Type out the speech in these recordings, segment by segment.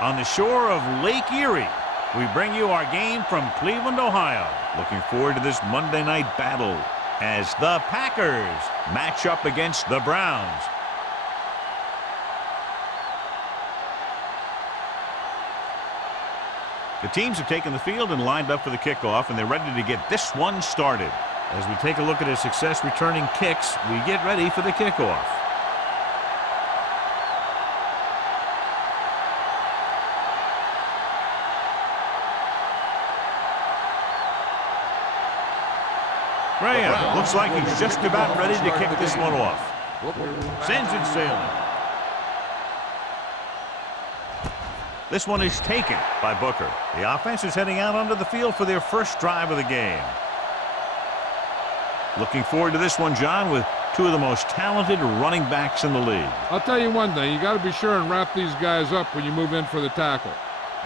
On the shore of Lake Erie, we bring you our game from Cleveland, Ohio. Looking forward to this Monday night battle as the Packers match up against the Browns. The teams have taken the field and lined up for the kickoff, and they're ready to get this one started. As we take a look at his success returning kicks, we get ready for the kickoff. Graham looks like he's just about ready to kick this one off. Sends it sailing. This one is taken by Booker. The offense is heading out onto the field for their first drive of the game. Looking forward to this one, John, with two of the most talented running backs in the league. I'll tell you one thing. You got to be sure and wrap these guys up when you move in for the tackle.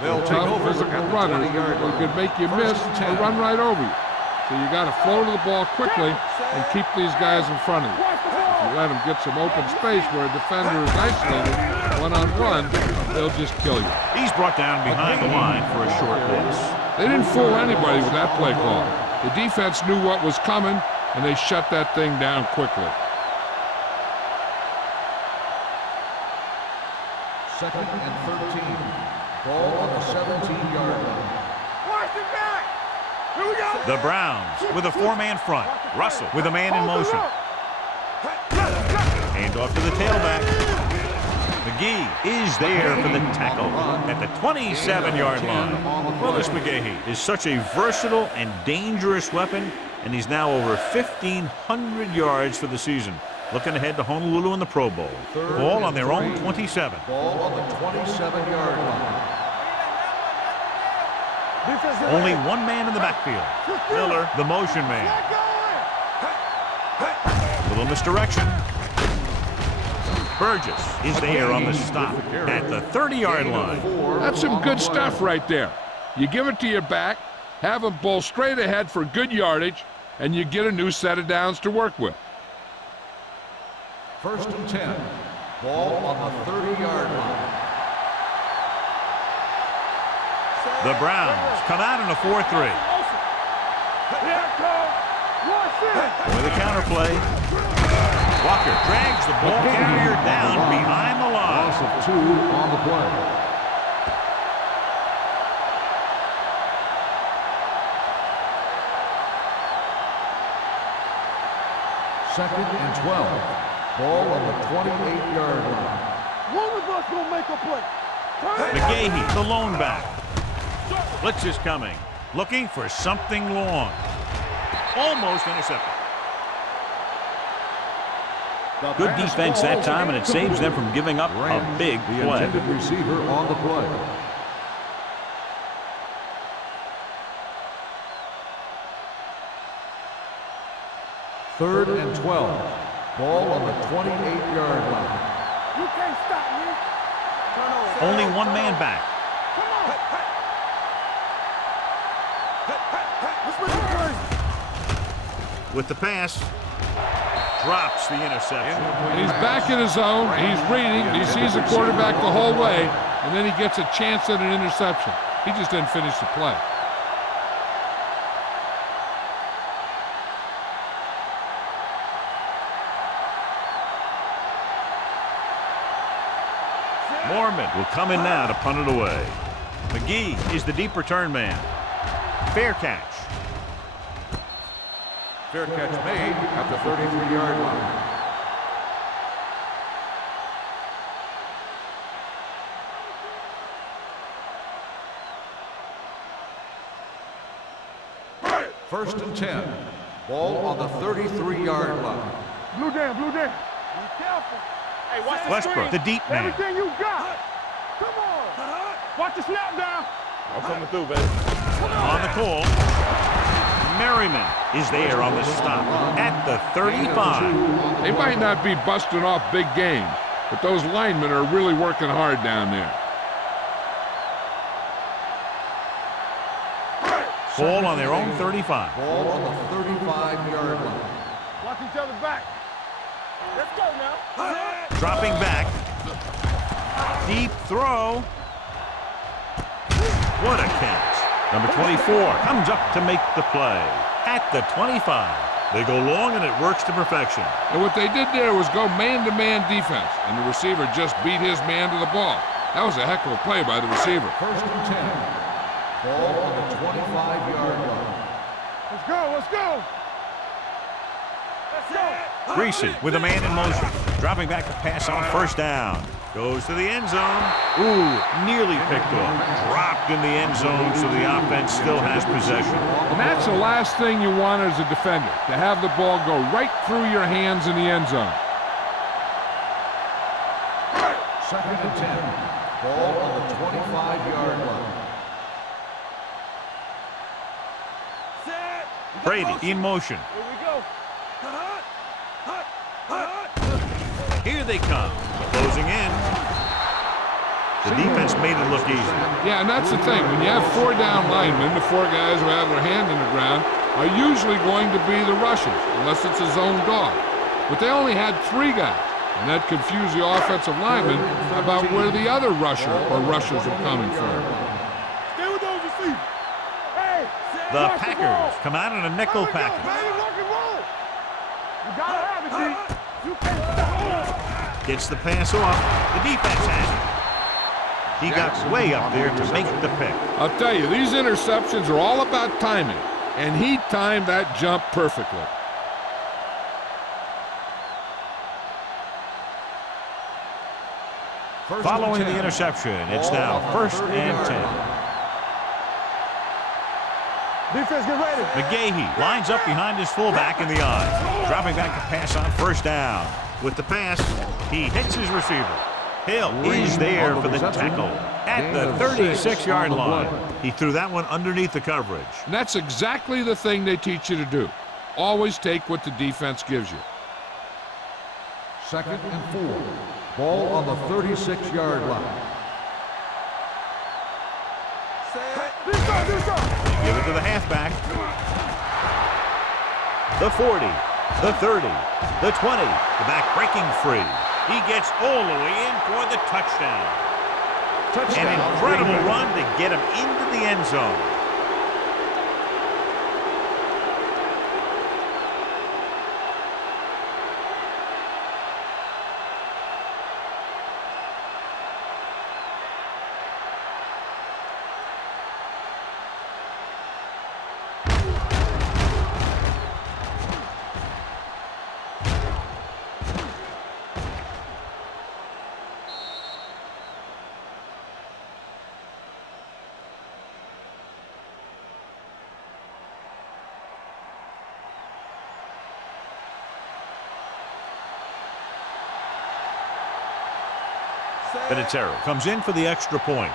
They'll take over physical runners who could make you miss or run right over you. So you got to flow to the ball quickly and keep these guys in front of you. If you let them get some open space where a defender is isolated one-on-one, they'll just kill you. He's brought down behind the line for a short pass. They didn't fool anybody with that play call. The defense knew what was coming, and they shut that thing down quickly. Second and 13. Ball on the 17-yard line. Watch it back! Here we go! The Browns with a four-man front. Russell with a man in motion. Hand off to the tailback. McGee is there for the tackle at the 27-yard line. Well, this McGahee is such a versatile and dangerous weapon, and he's now over 1,500 yards for the season. Looking ahead to Honolulu in the Pro Bowl. Ball on their own 27. Ball on the 27-yard line. Only one man in the backfield. Miller, the motion man. Little misdirection. Burgess is there on the stop at the 30-yard line. That's some good stuff right there. You give it to your back, have him bowl straight ahead for good yardage, and you get a new set of downs to work with. First and 10. Ball on the 30-yard line. The Browns come out in a 4-3. With a counter play. Walker drags the ball carrier down behind the line. Loss of 2 on the play. Second and 12. Ball on the 28-yard line. One of us will make a play. McGahee, the lone back. Blitz is coming. Looking for something long. Almost intercepted. Good defense that time, and it saves them from giving up a big The play. intended receiver on the play. Third and 12. Ball on the 28-yard line. You can't stop me. Turn over. Only one man back. Come on. Let's make it crazy. With the pass, drops the interception. He's back in his zone. He's reading. He sees the quarterback the whole way, and then he gets a chance at an interception. He just didn't finish the play. Mormon will come in now to punt it away. McGee is the deep return man. Fair catch. Fair catch made at the 33-yard line. First and 10. Ball on the 33-yard line. Blue down, blue down. Be careful. Hey, watch the Westbrook, the deep man. Everything you got. Come on. Watch the snap down. I'm coming through, baby. On the call. Merriman is there on the stop at the 35. They might not be busting off big games, but those linemen are really working hard down there. Ball on their own 35. Ball on the 35-yard line. Watch each other back. Let's go now. Dropping back. Deep throw. What a catch. Number 24 comes up to make the play at the 25. They go long, and it works to perfection. And what they did there was go man-to-man defense, and the receiver just beat his man to the ball. That was a heck of a play by the receiver. First and 10. Ball on the 25-yard line. Let's go, let's go. Let's go. Greasy with a man in motion. Dropping back to pass on first down. Goes to the end zone. Ooh, nearly picked off. Dropped in the end zone, so the offense still has possession. And that's the last thing you want as a defender, to have the ball go right through your hands in the end zone. Second and 10. Ball on the 25-yard line. Set. Brady in motion. Here we go. Hut, hut, hut. Here they come. Closing in. The defense made it look easy. Yeah, and that's the thing. When you have 4 down linemen, the 4 guys who have their hand in the ground are usually going to be the rushers, unless it's a zone dog. But they only had 3 guys, and that confused the offensive linemen about where the other rusher or rushers were coming from. Stay with those receivers. Hey, The Packers come out in a nickel package. Rock and roll. You gotta have it, D. You can't stop. Gets the pass off. The defense has it. He got way up there to make the pick. I'll tell you, these interceptions are all about timing, and he timed that jump perfectly. Following the interception, it's now first and 10. Defense, get ready. McGahee lines up behind his fullback in the eye. Dropping back to pass on first down. With the pass, he hits his receiver. Hill is there for the tackle at the 36-yard line. He threw that one underneath the coverage. And that's exactly the thing they teach you to do. Always take what the defense gives you. Second and 4. Ball on the 36-yard line. Give it to the halfback. The 40, the 30, the 20. The back breaking free. He gets all the way in for the touchdown. An incredible run to get him into the end zone. Vinatieri comes in for the extra point.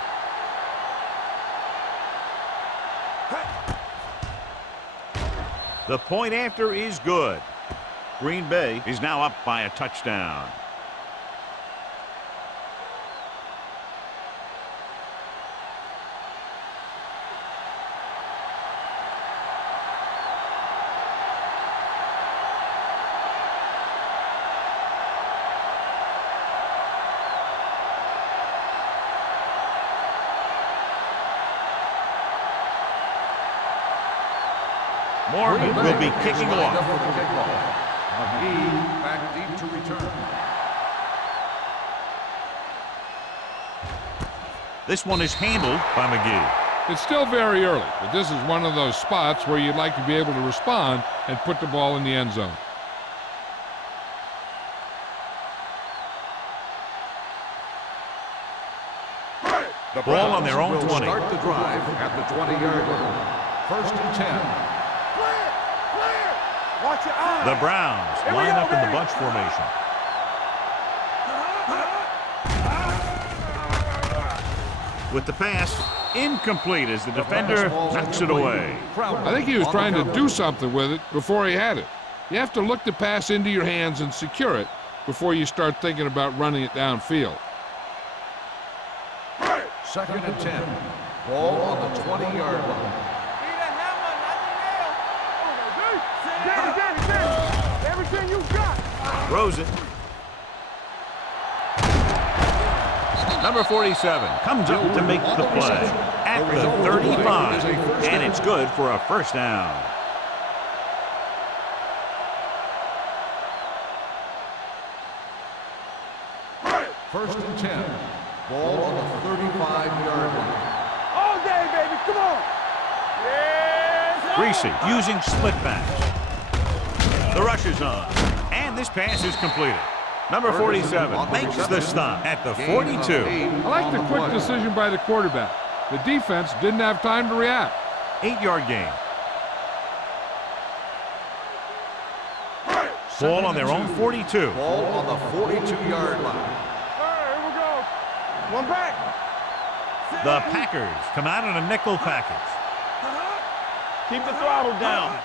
The point after is good. Green Bay is now up by a touchdown. Morgan will be kicking off. McGee back deep to return. This one is handled by McGee. It's still very early, but this is one of those spots where you'd like to be able to respond and put the ball in the end zone. The ball on their own 20. Start the drive at the 20-yard line. First and 10. Watch your eyes. The Browns line up in the bunch formation. With the pass, incomplete as the defender knocks it away. I think he was trying to do something with it before he had it. You have to look the pass into your hands and secure it before you start thinking about running it downfield. Second and 10. Ball on the 20-yard line. Everything you got. Throws it. Number 47 comes up to make the play at the 35, and it's good for a first down. First and 10. Ball on the 35-yard line. All day, baby. Come on. Yes. Greasy using split backs. The rush is on, and this pass is completed. Number 47 makes the stop at the 42. I like the quick decision by the quarterback. The defense didn't have time to react. 8-yard gain. Ball on their own 42. Ball on the 42-yard line. All right, here we go. One back. The Packers come out in a nickel package. Keep the throttle down.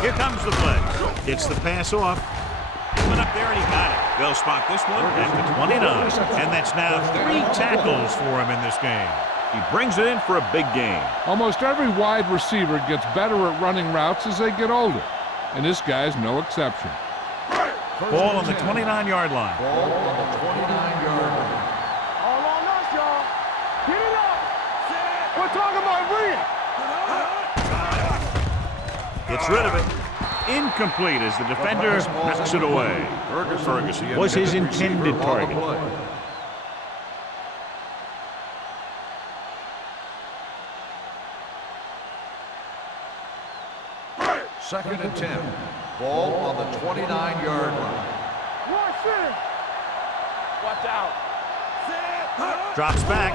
Here comes the blitz. Gets the pass off. Went up there and he got it. They'll spot this one at the 29. And that's now 3 tackles for him in this game. He brings it in for a big gain. Almost every wide receiver gets better at running routes as they get older, and this guy's no exception. Ball on the 29-yard line. Ball on the 29-yard line. All on us, y'all. Get it up. We're talking about bring it. Gets rid of it. Incomplete as the defender knocks it away. Ferguson was his intended target. Second and 10. Ball on the 29-yard line. Watch it. Watch out. Drops back.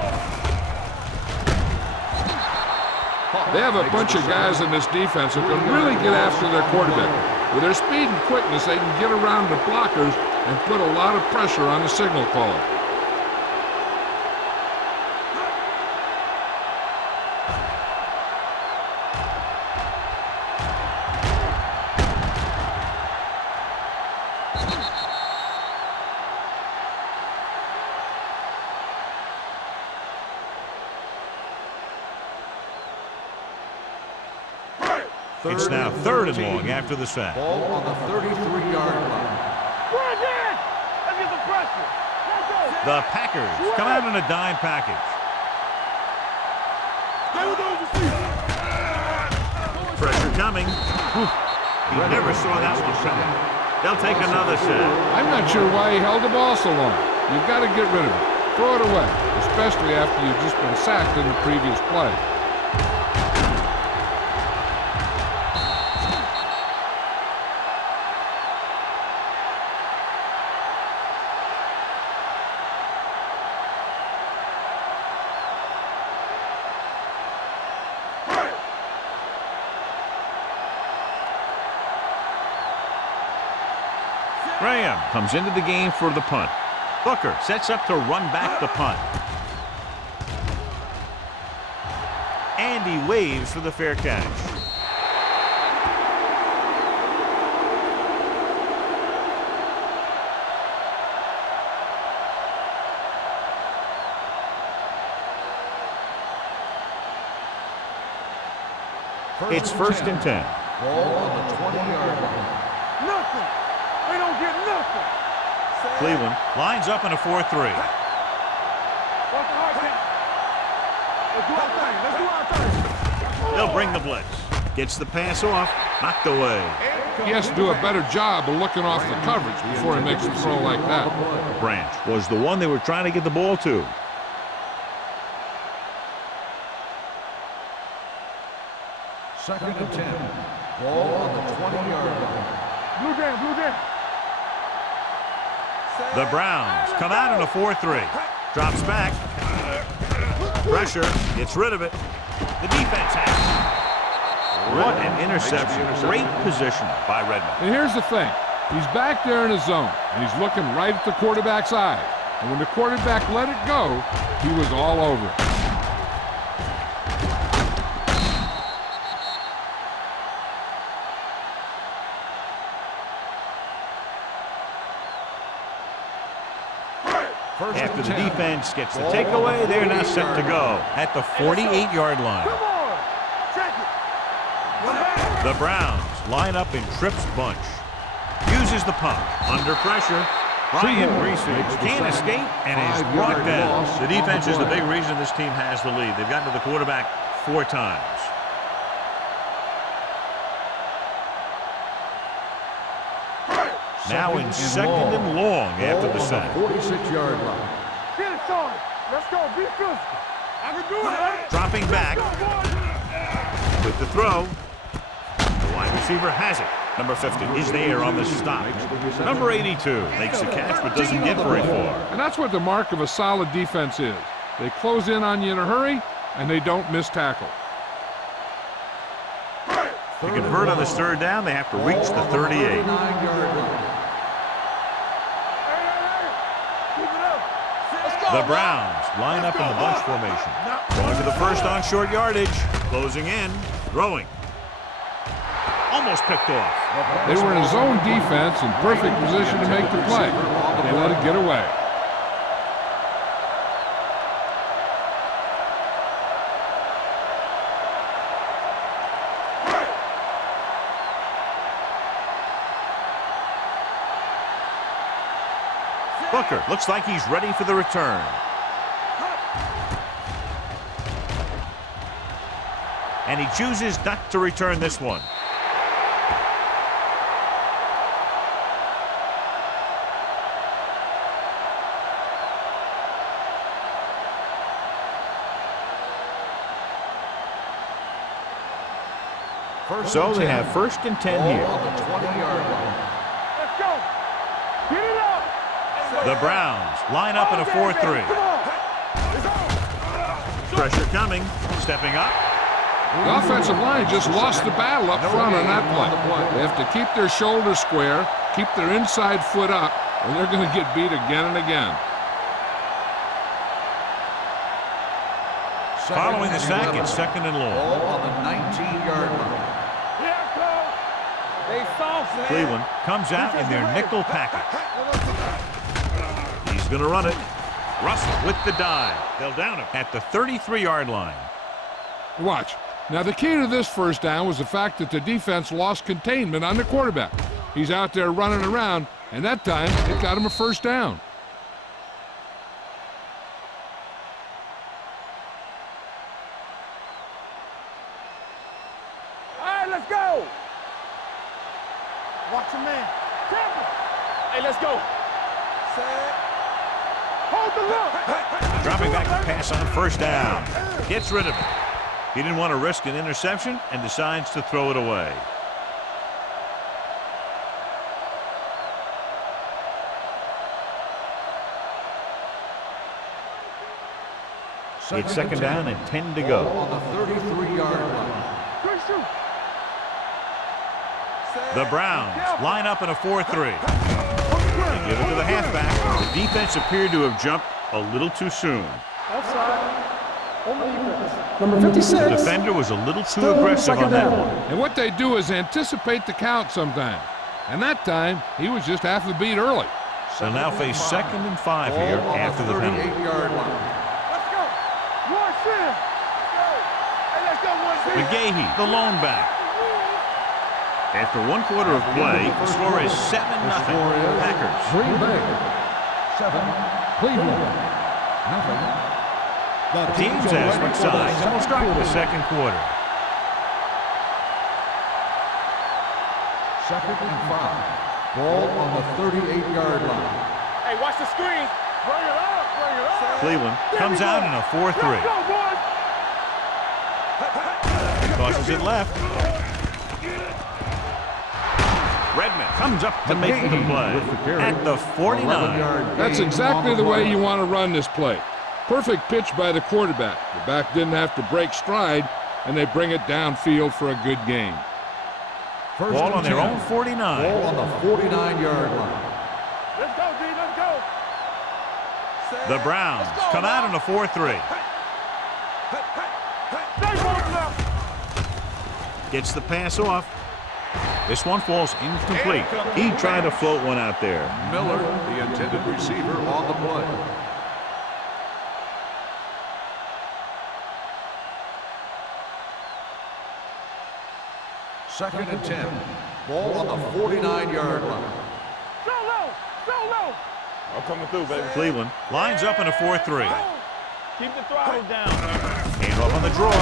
They have a bunch of guys in this defense who can really get after their quarterback. With their speed and quickness, they can get around the blockers and put a lot of pressure on the signal call. It's now 3rd and long after the sack. Ball on the 33-yard line. Bring it. Let's get some pressure. Let's go. The Packers come out in a dime package. Stay with those receivers. Pressure coming. He never saw that one coming. They'll take another sack. I'm not sure why he held the ball so long. You've got to get rid of it. Throw it away, especially after you've just been sacked in the previous play. Graham comes into the game for the punt. Booker sets up to run back the punt. And he waves for the fair catch. It's 1st and 10. Ball on the 20-yard line. Nothing. They don't get nothing. Cleveland lines up in a 4-3. Watch the hard count. Let's do our thing. Let's do our thing. They'll bring the blitz. Gets the pass off. Knocked away. He has to do a better job of looking off the coverage before he makes a throw like that. Branch was the one they were trying to get the ball to. Second and 10. Ball on the 20-yard line. Blue jam, blue jam. The Browns come out in a 4-3. Drops back. Pressure. Gets rid of it. The defense has it. What an interception. Great position by Redmond. And here's the thing. He's back there in his zone, and he's looking right at the quarterback's eyes. And when the quarterback let it go, he was all over it. After the defense gets the takeaway, they're now set to go at the 48-yard line. Come on. Check it. One back. The Browns line up in Tripp's bunch. Uses the pump. Under pressure. Brian Greasy can't escape and is brought down. The defense is the big reason this team has the lead. They've gotten to the quarterback 4 times. Now in second and long after the sack. 46-yard line. Get it started. Let's go. Be physical. I can do it. Dropping back with the throw. The wide receiver has it. Number 50 is there on the stop. Number 82 makes the catch but doesn't get very far. And that's what the mark of a solid defense is. They close in on you in a hurry, and they don't miss tackle. To convert on this third down, they have to reach the 38. The Browns line up in the bunch formation. Going for the first on short yardage. Closing in. Throwing. Almost picked off. They were in a zone defense in perfect position to make the play. They let it get away. Booker looks like he's ready for the return. And he chooses not to return this one. So they have first and 10 here. On the 20-yard line. Let's go. Get it up. The Browns line up in a 4-3. Pressure coming. Stepping up. The offensive line just lost the battle up front on that play. They have to keep their shoulders square, keep their inside foot up, or they're going to get beat again and again. Following the sack, it's second and long. Ball on the 19-yard line. They soft, man. Cleveland comes out in their nickel package. He's going to run it. Russell with the dive. They'll down him at the 33-yard line. Watch. Now, the key to this first down was the fact that the defense lost containment on the quarterback. He's out there running around, and that time it got him a first down. All right, let's go. Watch your man. Hey, let's go. Set. Hold the look. Dropping back to pass on first down. Gets rid of it. He didn't want to risk an interception and decides to throw it away. It's second down and 10 to go. On the 33-yard line. Good shoot. The Browns line up in a 4-3. They give it to the halfback. The defense appeared to have jumped a little too soon. Offside. Number 56. The defender was a little too aggressive on that one. And what they do is anticipate the count sometimes. And that time, he was just half a beat early. They'll now face second and 5 here after the penalty. 38-yard line. Let's go. One sin. Hey, let's go one sin. McGahee, the lone back. After 1 quarter of play, the score is 7-0. Packers. Green Bay. 7. Cleveland. Nothing. The teams have switched sides and will start the second quarter. Second and 5. Ball on the 38-yard line. Hey, watch the screen. Bring it up. Bring it up. Cleveland comes out in a 4-3. Let's go, boys. Tosses it left. Redmond comes up to make the play at the 49. That's exactly the way you want to run this play. Perfect pitch by the quarterback. The back didn't have to break stride, and they bring it downfield for a good gain. Ball on their own 49. Ball on the 49-yard line. Let's go, D. Let's go. The Browns come out in a 4-3. Stay moving now. Gets the pass off. This one falls incomplete. He tried to float one out there. Miller, the intended receiver, on the play. Second and 10. Ball on the 49-yard line. Go low. Go low. I'm coming through, baby. Cleveland lines up in a 4-3. Keep the throttle down. Hand off on the draw.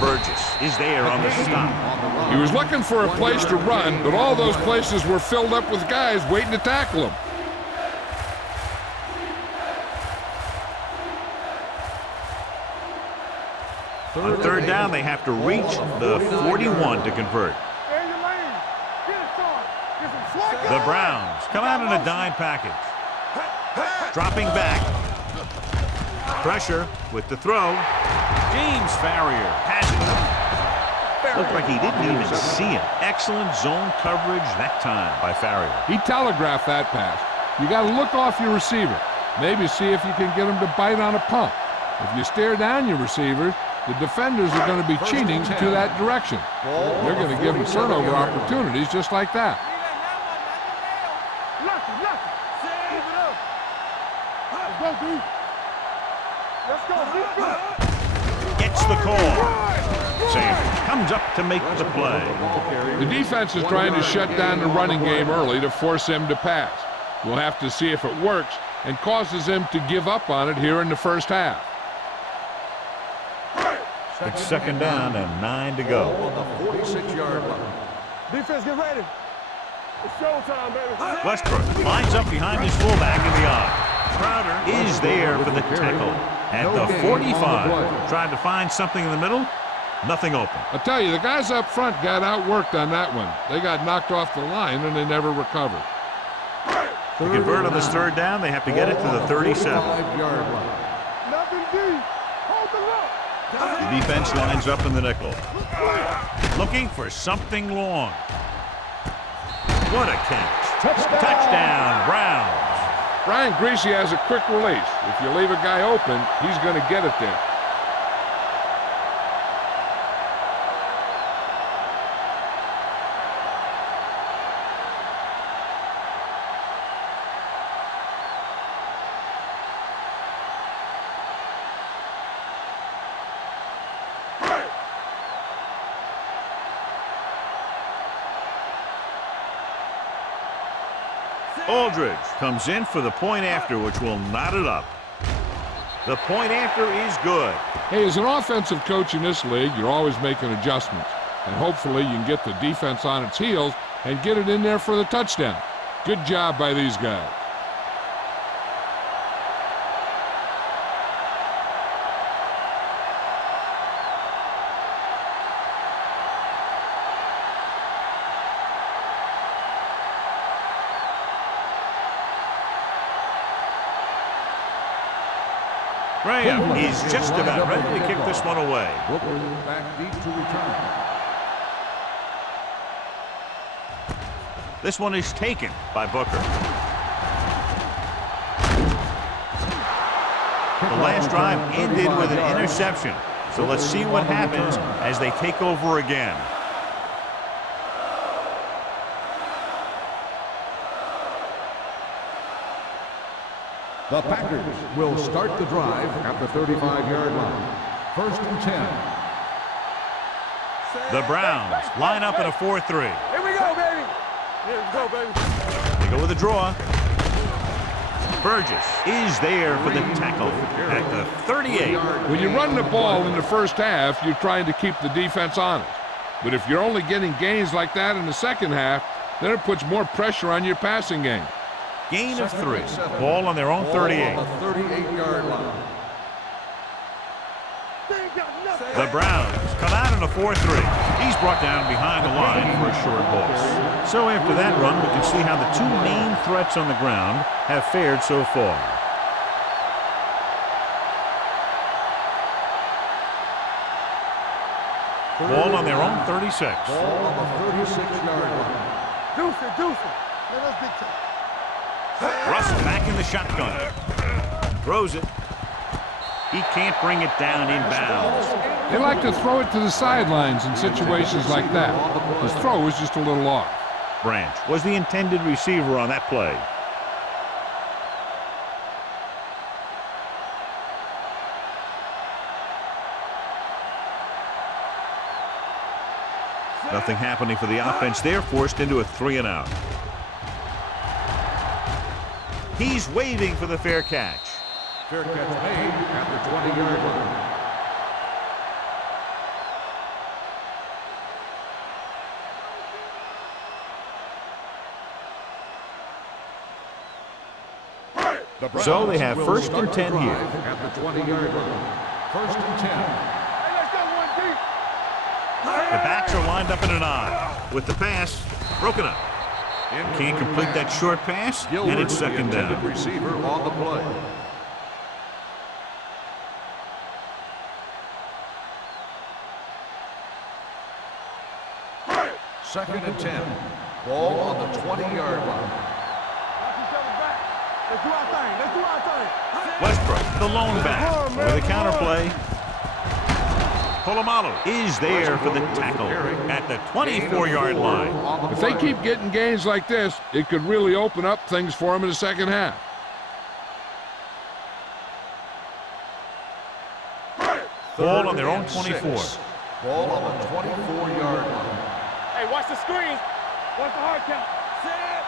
Burgess is there on the stop. He was looking for a place to run, but all those places were filled up with guys waiting to tackle him. On third down, they have to reach the 41 to convert. The Browns come out in a dime package. Dropping back. Pressure with the throw. James Farrier has it. Looked like he didn't even see him. Excellent zone coverage that time by Farrier. He telegraphed that pass. You got to look off your receiver. Maybe see if you can get him to bite on a pump. If you stare down your receivers, the defenders are going to be cheating to that direction. They're going to give them turnover opportunities just like that. Gets the call. Sanders comes up to make the play. The defense is trying to shut down the running game early to force him to pass. We'll have to see if it works and causes him to give up on it here in the first half. It's second down and 9 to go. On the 46-yard line. Defense, get ready. It's showtime, baby. Westbrook lines up behind his fullback in the eye. Crowder is there for the tackle at the 45. Trying to find something in the middle. Nothing open. I'll tell you, the guys up front got outworked on that one. They got knocked off the line and they never recovered. To convert on this third down, they have to get it to the 37. Nothing deep. Hold the look. The defense lines up in the nickel. Looking for something long. What a catch. Touchdown, Browns. Brian Greasy has a quick release. If you leave a guy open, he's going to get it there. Aldridge comes in for the point after, which will knot it up. The point after is good. Hey, as an offensive coach in this league, you're always making adjustments. And hopefully you can get the defense on its heels and get it in there for the touchdown. Good job by these guys. Graham is just about ready to kick this one away. Booker back deep to return. This one is taken by Booker. The last drive ended with an interception. So let's see what happens as they take over again. The Packers will start the drive at the 35-yard line. First and 10. The Browns line up in a 4-3. Here we go, baby. Here we go, baby. They go with a draw. Burgess is there for the tackle at the 38. When you run the ball in the first half, you're trying to keep the defense honest. But if you're only getting gains like that in the second half, then it puts more pressure on your passing game. Gain of 3. Ball on their own 38. Ball on the 38-yard line. The Browns come out in a 4-3. He's brought down behind the line for a short loss. So after that run, we can see how the two main threats on the ground have fared so far. Ball on their own 36. Ball on the 36-yard line. Deuce it. Let us dictate. Russell back in the shotgun. Throws it. He can't bring it down inbounds. They like to throw it to the sidelines in situations like that. His throw was just a little off. Branch was the intended receiver on that play. Nothing happening for the offense. They're forced into a 3-and-out. He's waving for the fair catch. Fair catch made at the 20-yard line. So they have first and 10 here. At the 20-yard line. First and 10. Hey, let's go one deep. The backs are lined up in an I. With the pass, broken up. Can't complete that short pass, and it's second down. Receiver on the play. Second and 10. Ball on the 20-yard line. Let's do our thing. Let's do our thing. Westbrook, the lone back, with a counterplay. Polamalu is there for the tackle at the 24-yard line. If they keep getting gains like this, it could really open up things for them in the second half. Ball on their own 24. Ball on the 24-yard line. Hey, watch the screen. Watch the hard count. Set.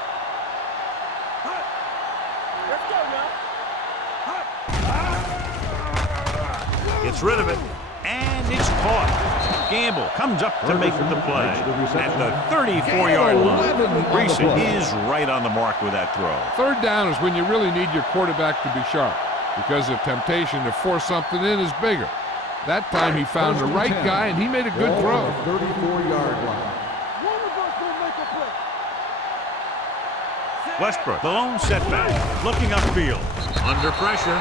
Let's go now. Gets rid of it, and it's caught. Gamble comes up to make the play at the 34-yard line. Greasy is right on the mark with that throw. Third down is when you really need your quarterback to be sharp because the temptation to force something in is bigger. That time he found the right guy, and he made a good throw. 34-yard line. One of us will make a play. Westbrook, the lone setback, looking upfield, under pressure.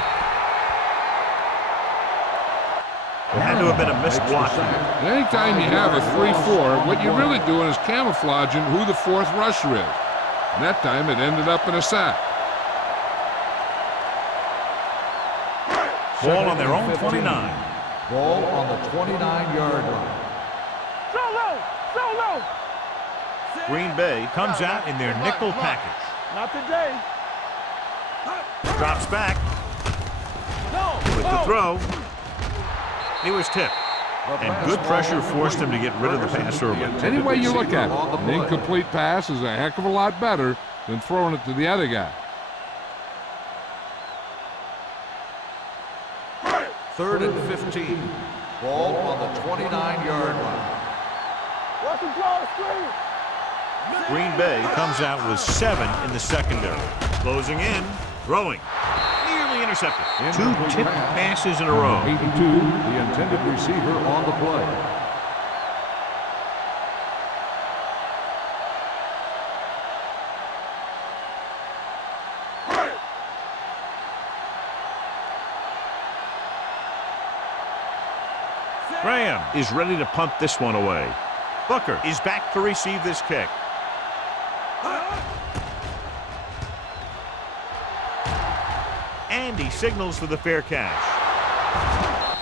It had to have been a missed block. And anytime you have a 3-4, what you're really doing is camouflaging who the fourth rusher is. And that time it ended up in a sack. Ball on their own 29. Ball on the 29-yard line. So low. So low. Green Bay comes out in their nickel package. Not today. Drops back No. with the throw. He was tipped. And good pressure forced him to get rid of the pass early. Any way you look at it, an incomplete pass is a heck of a lot better than throwing it to the other guy. Third and 15. Ball on the 29-yard line. Watch him draw the screen. Green Bay comes out with 7 in the secondary. Closing in, throwing. Nearly intercepted. 2 tipped passes in a row. 82, the intended receiver on the play. Graham is ready to punt this one away. Booker is back to receive this kick. And he signals for the fair catch.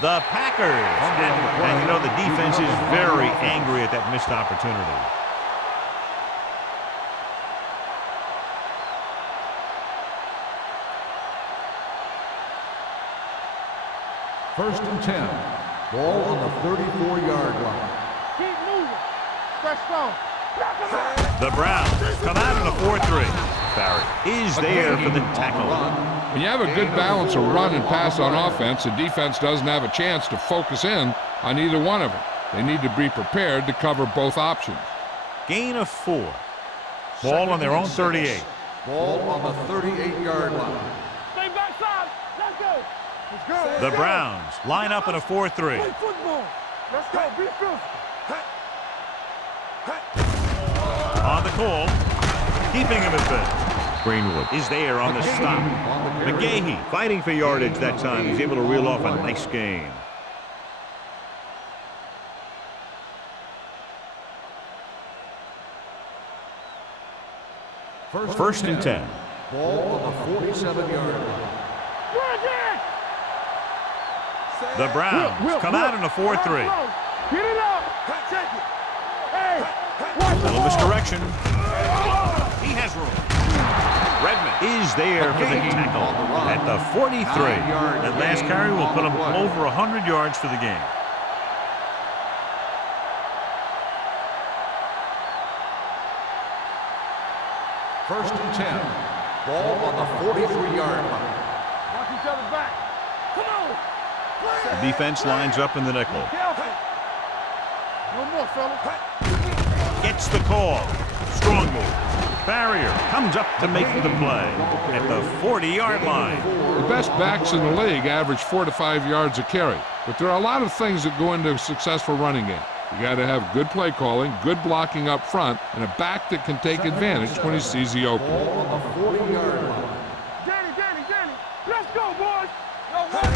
The Packers. And you know the defense is very angry at that missed opportunity. First and 10. Ball on the 34-yard line. Keep moving. Stretch strong. The Browns come out in a 4-3. Barrett is there for the tackle. When you have a good balance of run and pass on offense, the defense doesn't have a chance to focus in on either one of them. They need to be prepared to cover both options. Gain of 4. Ball on their own 38. Ball on the 38-yard line. Stay backside. Let's go. Let's go. The Browns line up in a 4-3. Play football. Let's go. Be physical. On the call, keeping him at bay. Greenwood is there on the stop. McGahee fighting for yardage that time. He's able to reel off a nice gain. First and 10. Ball on the 47-yard line. The Browns come out in a 4-3. Get it up. Take it. Hey, watch A little misdirection. He has room. Redmond is there for the tackle at the 43. That last carry will put him over 100 yards for the game. First and 10. Ball on the 43-yard line. Watch each other back. Come on. The defense lines up in the nickel. Careful. No more, fellas. Gets the call. Strong move. Barrier comes up to make the play at the 40-yard line. The best backs in the league average 4 to 5 yards a carry, but there are a lot of things that go into a successful running game. You got to have good play calling, good blocking up front, and a back that can take advantage when he sees the opening. Ball on the 40-yard line. Danny. Let's go, boys.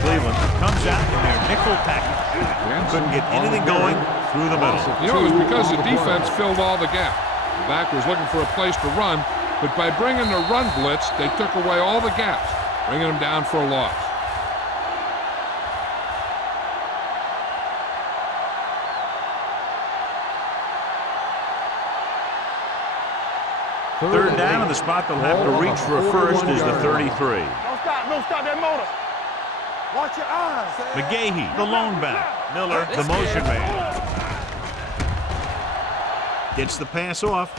Cleveland comes out in their nickel package. Couldn't get anything going through the middle. You know, it was because the defense filled all the gaps. The back was looking for a place to run, but by bringing the run blitz, they took away all the gaps, bringing them down for a loss. Third down, and the spot they'll have to reach for a first is the 33. Don't stop that motor. Watch your eyes. McGahee, the lone back. Miller, the motion man. Gets the pass off.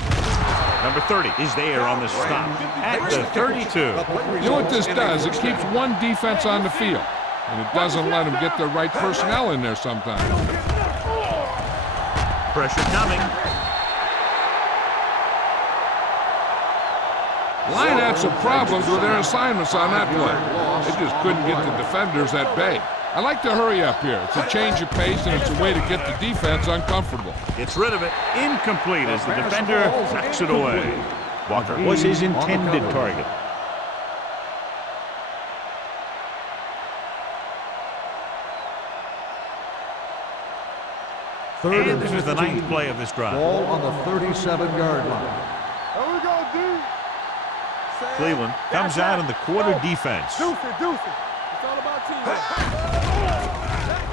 Number 30 is there on the stop at the 32. You know what this does? It keeps one defense on the field, and it doesn't let them get the right personnel in there sometimes. Pressure coming. Line had some problems with their assignments on that play. They just couldn't get the defenders at bay. I like to hurry up here. It's a change of pace, and it's a way to get the defense uncomfortable. Gets rid of it. Incomplete as the defender knocks it away. Walker was his intended target. Third And this is the 9th play of this drive. Ball on the 37-yard line. There we go, dude. Cleveland comes out in the quarter defense. Deuce it. It's all about teamwork.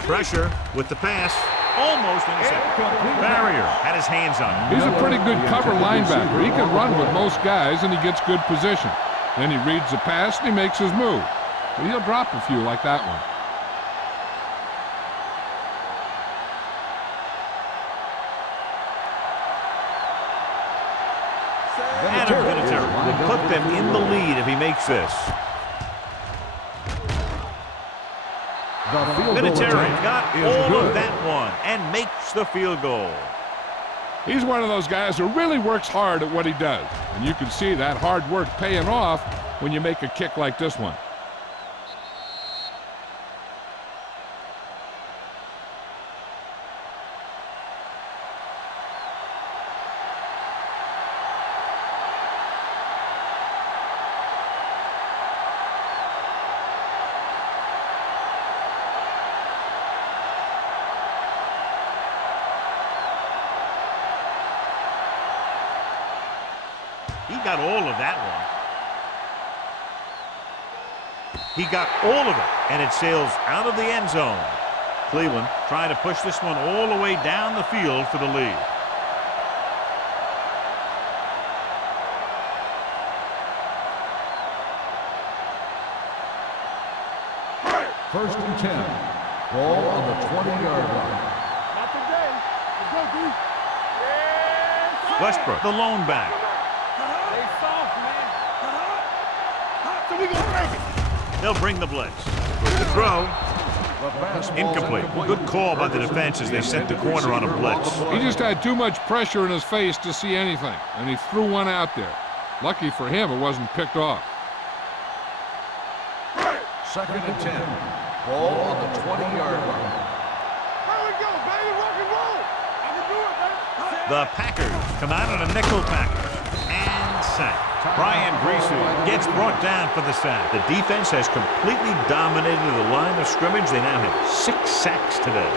Pressure with the pass. Almost intercepted. Barrier had his hands on it. He's a pretty good cover linebacker. He can run with most guys, and he gets good position. Then he reads the pass, and he makes his move. But he'll drop a few like that one. Adam Vinatieri will put them in the lead if he makes this. Vinatieri got all of that one and makes the field goal. He's one of those guys who really works hard at what he does. And you can see that hard work paying off when you make a kick like this one. He got all of that one. He got all of it, and it sails out of the end zone. Cleveland trying to push this one all the way down the field for the lead. First and 10. Ball on the 20-yard line. Not today. Let's go, dude. Yeah. Westbrook, the lone back. Stay soft, man. So we gonna make it. They'll bring the blitz. With the throw. Incomplete. Good call by the defense as they set the corner on a blitz. He just had too much pressure in his face to see anything, and he threw one out there. Lucky for him, it wasn't picked off. Second and 10. Ball on the 20-yard line. There we go, baby. Rock and roll. I can do it, man. The Packers come out in a nickel package and sack. Brian Griesel gets brought down for the sack. The defense has completely dominated the line of scrimmage. They now have 6 sacks today.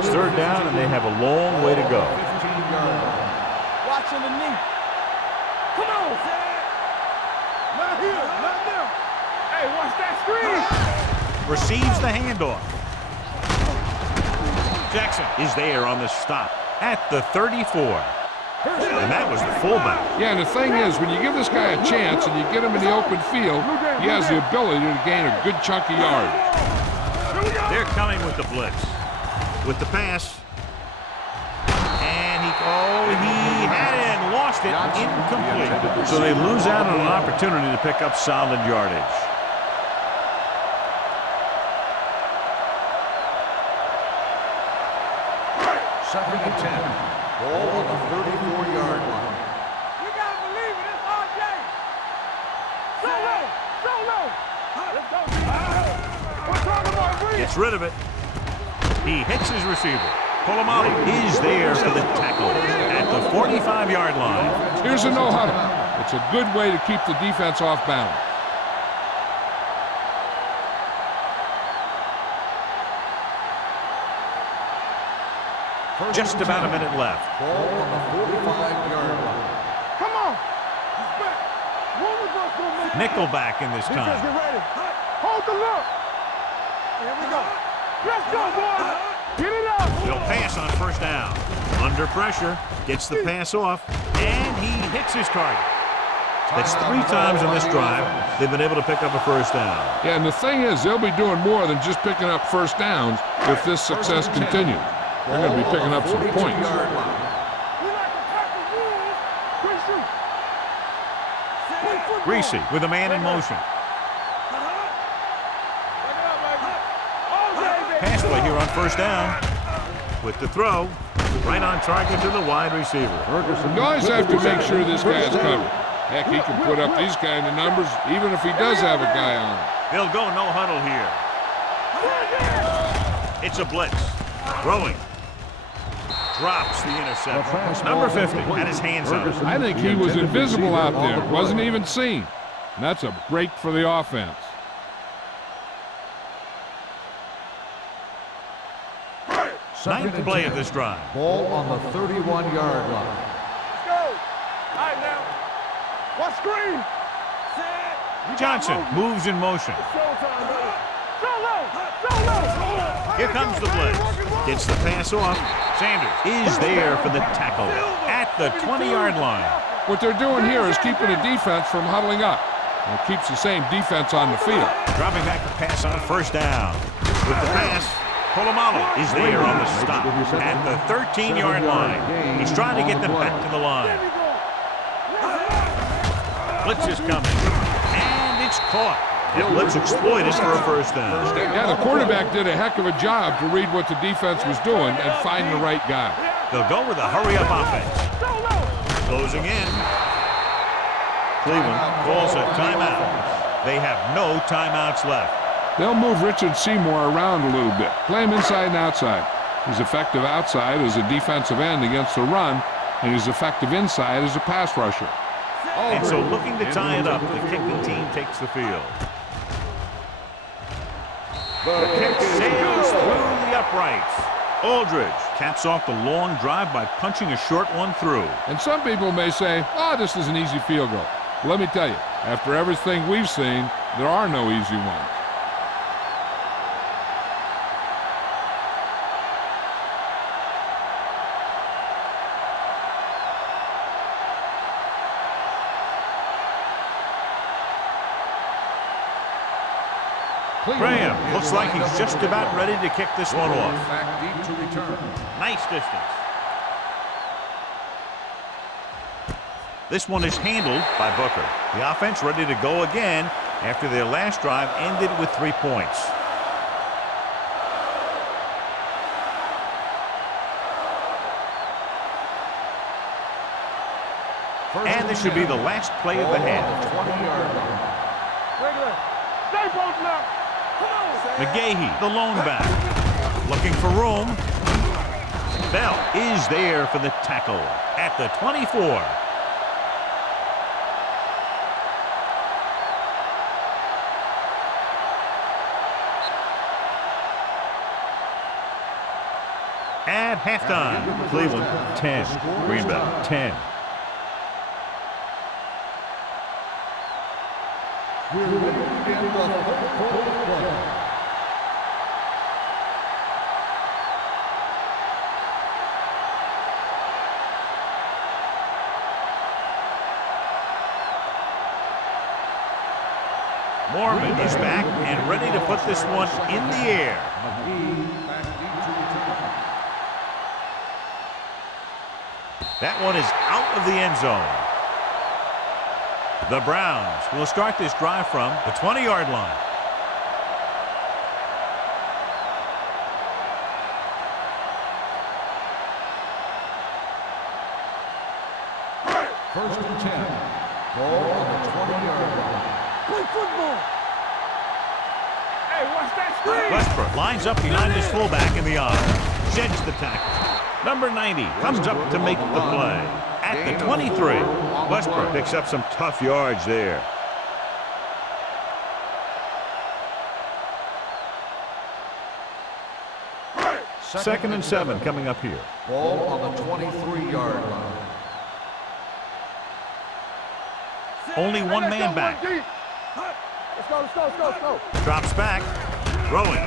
It's third down, and they have a long way to go. 15-yard line. Watch underneath. Come on, Zach. Not here, not there. Hey, watch that screen. Receives the handoff. Jackson is there on the stop at the 34. And that was the fullback. Yeah, and the thing is, when you give this guy a chance and you get him in the open field, he has the ability to gain a good chunk of yards. They're coming with the blitz. With the pass. And he it incomplete. So they lose out on an opportunity to pick up solid yardage. Second and 10. Ball on the 34-yard line. You gotta believe it. It's RJ. Solo. Let's go. We're talking about Reed. Gets rid of it. He hits his receiver. Polamalu is there for the tackle at the 45-yard line. Here's a no huddle. It's a good way to keep the defense off balance. Just about a minute left. Ball on the 45-yard line. Come on. He's back. One of us gonna make it. Nickelback in this Defense, time. get ready. Hold the look. Here we go. Let's go, boys. Get it up. He'll pass on first down. Under pressure, gets the pass off, and he hits his target. That's 3 times in this drive they've been able to pick up a first down. Yeah, and the thing is, they'll be doing more than just picking up first downs if this success continues. They're going to be picking up some points. We like to tackle rules. Greasy. Greasy with a man in motion. Pass play here on first down. With the throw, right on target to the wide receiver. You always have to make sure this guy's covered. Heck, he can put up these kind of numbers even if he does have a guy on him. They'll go no huddle here. It's a blitz. Throwing. Drops the interception. Number 50 had his hands up. I think he was invisible out there. Wasn't even seen. And that's a break for the offense. Ninth play of this drive. Ball on the 31-yard line. Let's go. All right, now. What screen? Johnson moves in motion. Showtime, brother. Solo. Here comes the blitz. Gets the pass off. Sanders is there for the tackle at the 20-yard line. What they're doing here is keeping the defense from huddling up. And it keeps the same defense on the field. Dropping back the pass on first down. With the pass, Polamalu is there on the stop at the 13-yard line. He's trying to get them back to the line. Blitz is coming, and it's caught. The blitz exploited for a first down. Yeah, the quarterback did a heck of a job to read what the defense was doing and find the right guy. They'll go with a hurry-up offense. Closing in. Cleveland calls a timeout. They have no timeouts left. They'll move Richard Seymour around a little bit, play him inside and outside. He's effective outside as a defensive end against the run, and he's effective inside as a pass rusher. And so looking to tie it up, the kicking team takes the field. The kick sails through the uprights. Aldridge caps off the long drive by punching a short one through. And some people may say, oh, this is an easy field goal. Well, let me tell you, after everything we've seen, there are no easy ones. Graham looks like he's just about ready to kick this one off. Back deep to return. Nice distance. This one is handled by Booker. The offense ready to go again after their last drive ended with 3 points. And this should be the last play of the half. 20-yard line. Regular. Stay both now. Come on, Sam. McGahee, the lone back, looking for room. Bell is there for the tackle at the 24. At halftime, Cleveland 10, Green Bay 10. We're ready to begin the third quarter of play. Mormon is back and ready to put this one in the air. McGee back deep to return. That one is out of the end zone. The Browns will start this drive from the 20-yard line. First and 10. Ball on the 20-yard line. Play football. Hey, watch that screen. Westbrook lines up behind his fullback in the eye. Sheds the tackle. Number 90 comes up to make the play. At the 23, Westbrook picks up some tough yards there. Second and 7 coming up here. Ball on the 23-yard line. Only one man back. Let's go, let's go, let's go, let's go. Drops back. Throwing.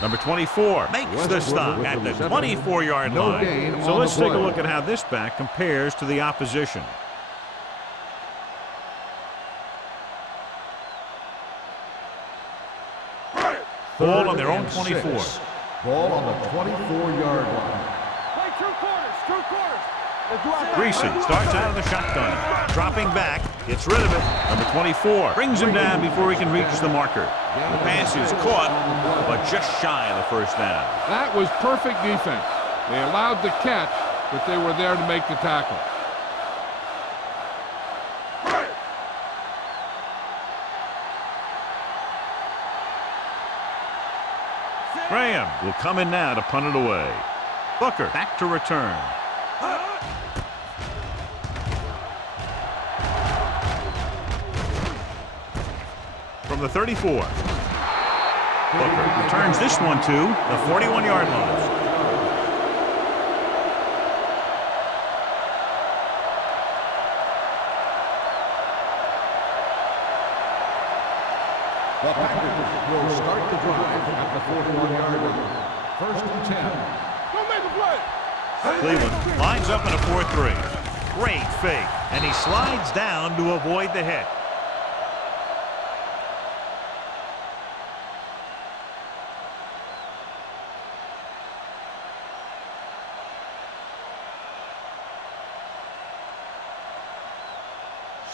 Number 24 makes the stop at the 24-yard line. So let's take a look at how this back compares to the opposition. Ball on their own 24. Ball on the 24-yard line. Play two quarters, two quarters. Greasy starts out of the shotgun. Dropping back, gets rid of it. Number 24 brings him down before he can reach the marker. The pass is caught, but just shy of the first down. That was perfect defense. They allowed the catch, but they were there to make the tackle. Graham will come in now to punt it away. Booker back to return. From the 34. Booker returns this one to the 41-yard line. The Packers will start the drive at the 41-yard line. First and 10. Don't make a play. Cleveland lines up in a 4-3. Great fake, and he slides down to avoid the hit.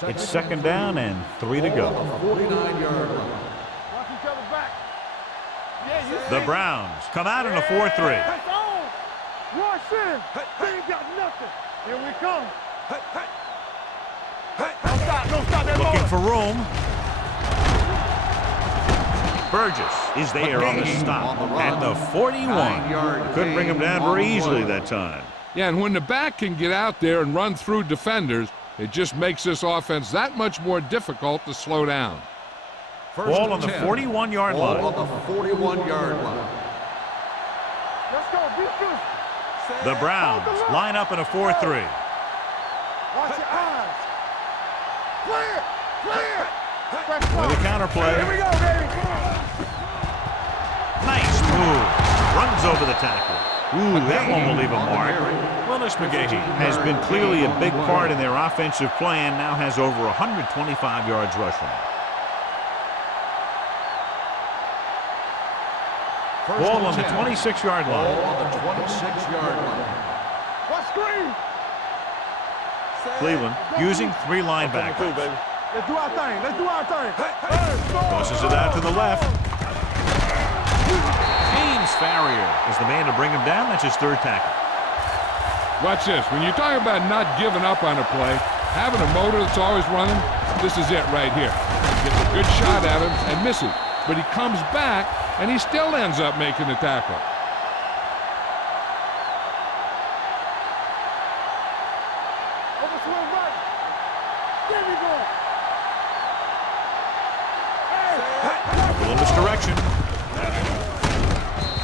It's second down and 3 to go. 49-yard line. Watch each other back. Yeah, you The see? Browns come out in a 4-3. It's on. Rush in. They ain't got nothing. Here we come. Don't stop, don't stop that Looking ball. for room. Burgess is there on the stop at the 41. Couldn't bring him down very easily that time. Yeah, and when the back can get out there and run through defenders, it just makes this offense that much more difficult to slow down. Ball on the 41-yard line. Ball on the 41-yard line. Let's go, defense. The Browns line up in a 4-3. Watch your eyes. Clear, clear. With a counter play. Here we go, baby. Nice move. Runs over the tackle. Ooh, that one will leave a mark. Willis McGahee has been clearly a big part in their offensive plan, now has over 125 yards rushing. Ball on the 26-yard line. Ball on the 26-yard line. What screen? Cleveland using 3 linebackers. Let's do our thing. Let's do our thing. Tosses it out to the left. James Farrier is the man to bring him down. That's his 3rd tackle. Watch this. When you talk about not giving up on a play, having a motor that's always running, this is it right here. Gets a good shot at him and misses. But he comes back, and he still ends up making the tackle. Overswing right. There we go. Little misdirection.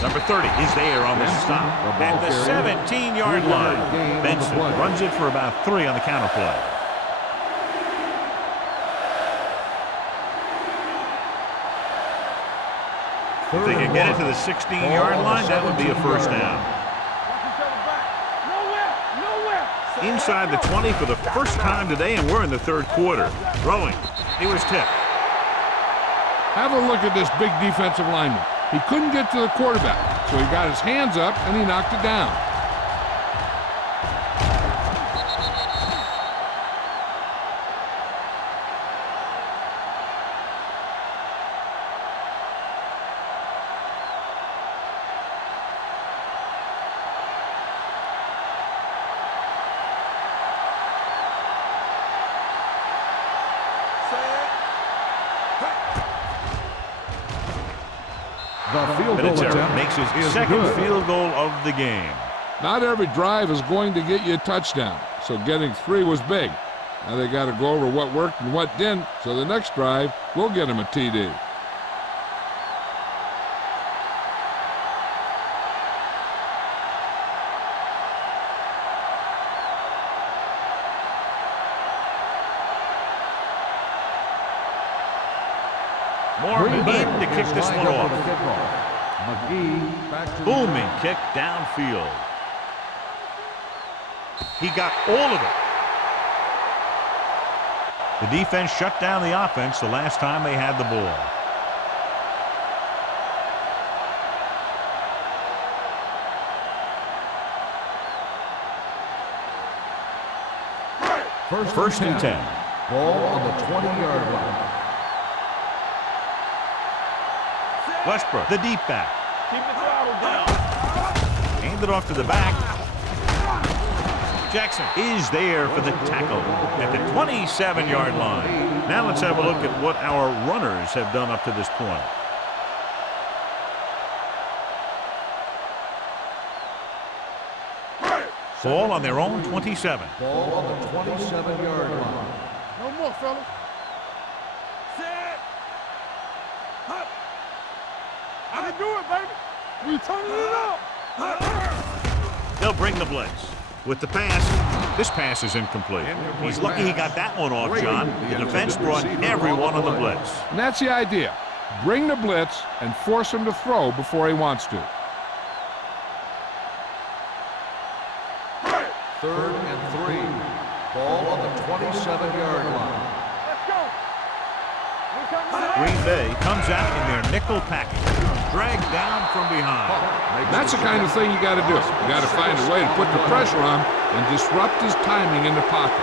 Number 30 is there on the stop at the 17-yard line. Benson runs it for about 3 on the counter play. If they can get it to the 16-yard line, that would be a first down. Watch each other back. Nowhere, nowhere. Inside the 20 for the first time today, and we're in the 3rd quarter. Throwing. He was tipped. Have a look at this big defensive lineman. He couldn't get to the quarterback, so he got his hands up and he knocked it down. The field goal Vinatieri attempt makes his is second good. field goal of the game. Not every drive is going to get you a touchdown, so getting 3 was big. Now they got to go over what worked and what didn't, so the next drive will get him a TD. Mormon in to kick this one off. McGee back to Booming kick downfield. He got all of it. The defense shut down the offense the last time they had the ball. First and 10. Ball on the 20-yard line. Westbrook, the deep back. Keep the throttle down. Hand it off to the back. Jackson is there for the tackle at the 27-yard line. Now let's have a look at what our runners have done up to this point. Ball on their own 27. Ball on the 27-yard line. No more, fellas. Set. Hut. I can do it, baby. We turning it up. They'll bring the blitz. With the pass, this pass is incomplete. He's lucky he got that one off, John. The defense brought everyone on the blitz. And that's the idea. Bring the blitz and force him to throw before he wants to. 3rd and 3. Ball on the 27-yard line. Let's go. We coming up. Green Bay comes out in their nickel package, dragged down from behind. That's the kind of thing you got to do. You got to find a way to put the pressure on and disrupt his timing in the pocket.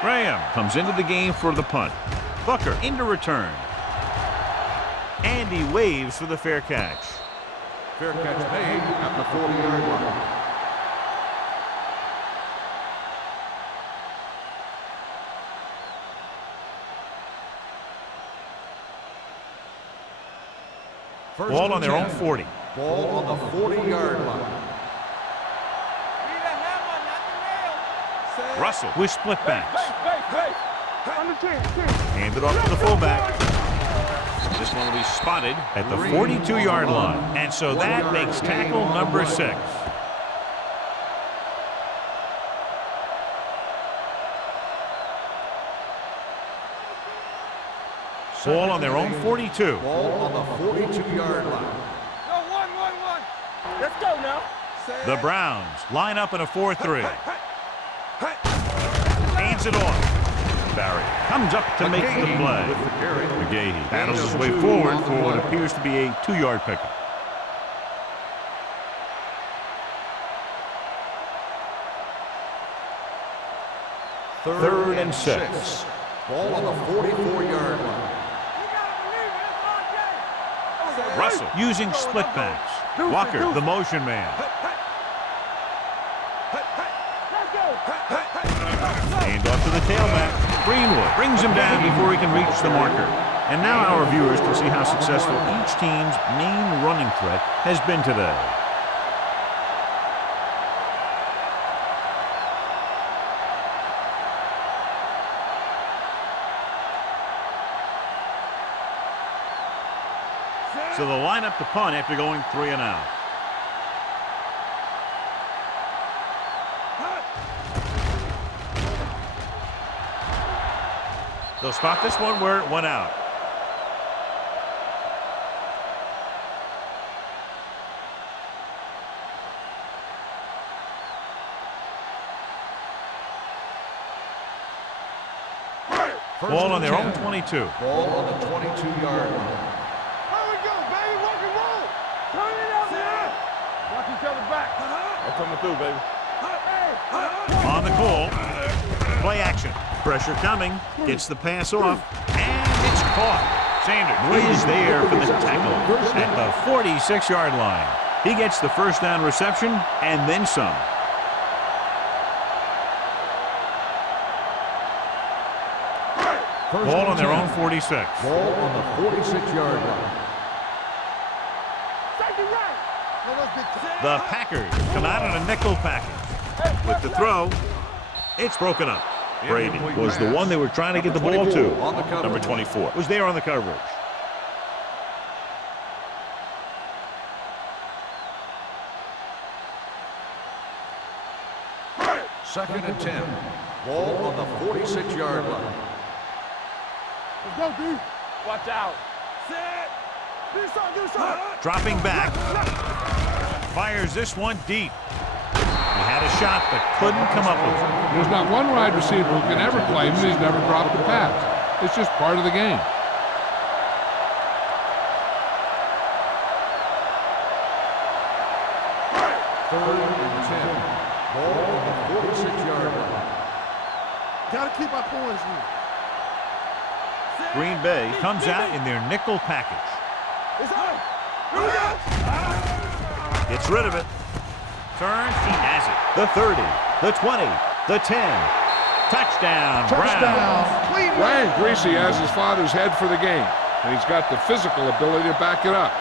Graham comes into the game for the punt. Booker into return. And he waves for the fair catch. Fair catch made at the 40-yard line. Ball on their own 40. Ball on the 40-yard line. Need a hammer, not the nail. Set. Russell with split backs. Base. On the 10. Hand it off to the fullback. This one will be spotted at the 42-yard line. And so that makes tackle number 6. Ball on their own 42. Ball on the 42-yard line. No, 1. Let's go now. The Browns line up in a 4-3. Hands it off. Barry comes up to make the play. McGahee battles his way forward for what appears to be a 2-yard pickup. Third and 6. Ball on the 44-yard line. You gotta believe it. It's our game. Russell using split backs. Walker, the motion man. Let's go. Hand off to the tailback. Greenwood brings him down before he can reach the marker. And now our viewers can see how successful each team's main running threat has been today. So they'll line up to punt after going 3 and out. They'll spot this one where it went out. Ball on their own 22. Ball on the 22-yard line. Here we go, baby. Rock and roll. Turn it out there. Watch each other back. I'm coming through, baby. On the call. Play action. Pressure coming. Gets the pass off. And it's caught. Sanders is there for the tackle at the 46-yard line. He gets the first down reception and then some. Ball on their own 46. Ball on the 46-yard line. The Packers come out in a nickel package. With the throw, it's broken up. Brady was the one they were trying to get the ball to. Number 24 was there on the coverage. Second and 10. Ball on the 46-yard line. Let's go, D. Watch out. Set. Do something. Dropping back. Fires this one deep. He had a shot but couldn't come up with it. There's not one wide receiver who can ever claim that he's never dropped a pass. It's just part of the game. Third and 10. Ball on the 46-yard line. Gotta keep my points here. Green Bay comes out in their nickel package. It's out. Here we go. Gets rid of it. Turns, he has it. The 30, the 20, the 10. Touchdown, Browns. Ryan Greasy has his father's head for the game, and he's got the physical ability to back it up.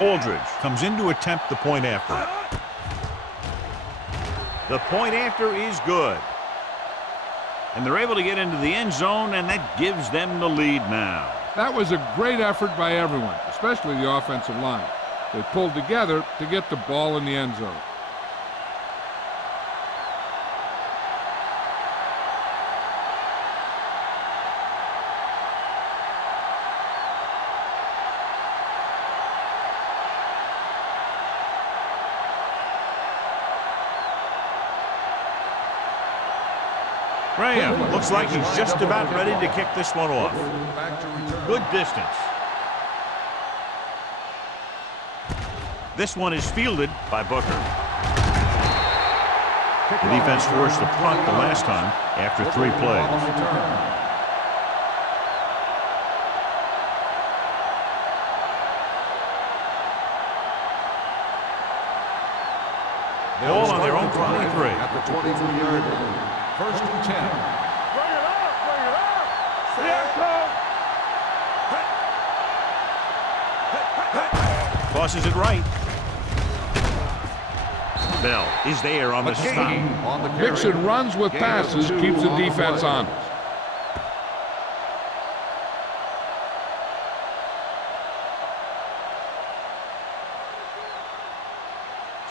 Aldridge comes in to attempt the point after. The point after is good. And they're able to get into the end zone, and that gives them the lead now. That was a great effort by everyone, especially the offensive line. They pulled together to get the ball in the end zone. Graham looks like he's just about ready to kick this one off. Good distance. This one is fielded by Booker. The defense forced a punt the last time after 3 plays. Ball on their own 23. At the 23-yard line. First and 10. Bring it up. Bring it up. Here it comes. Tosses it right. Bell is there on the stop. Mixon runs with passes, keeps the defense honest.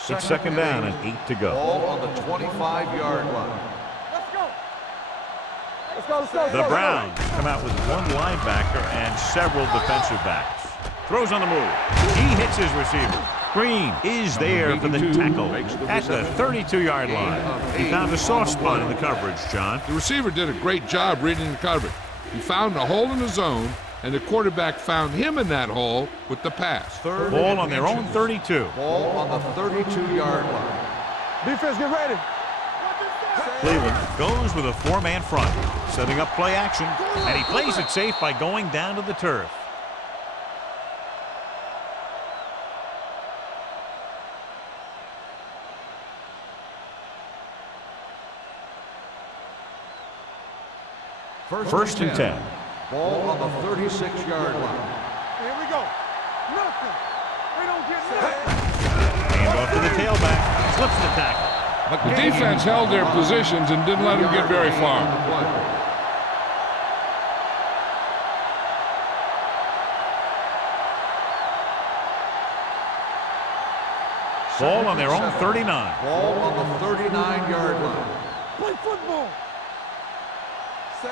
It's second down and 8 to go. Ball on the 25-yard line. Let's go. The Browns come out with one linebacker and several defensive backs. Throws on the move. He hits his receiver. Green is there for the tackle at the 32-yard line. He found a soft spot in the coverage, John. The receiver did a great job reading the coverage. He found a hole in the zone, and the quarterback found him in that hole with the pass. Ball on their own 32. Ball on the 32-yard line. Defense, get ready. Cleveland goes with a 4-man front, setting up play action, and he plays it safe by going down to the turf. First and 10. Ball on the 36-yard line. Here we go. Nothing. We don't get nothing. Hand off to the tailback. Flips the tackle. The defense held their positions and didn't let him get very far. Ball on their own 39. Ball on the 39-yard line. Play football.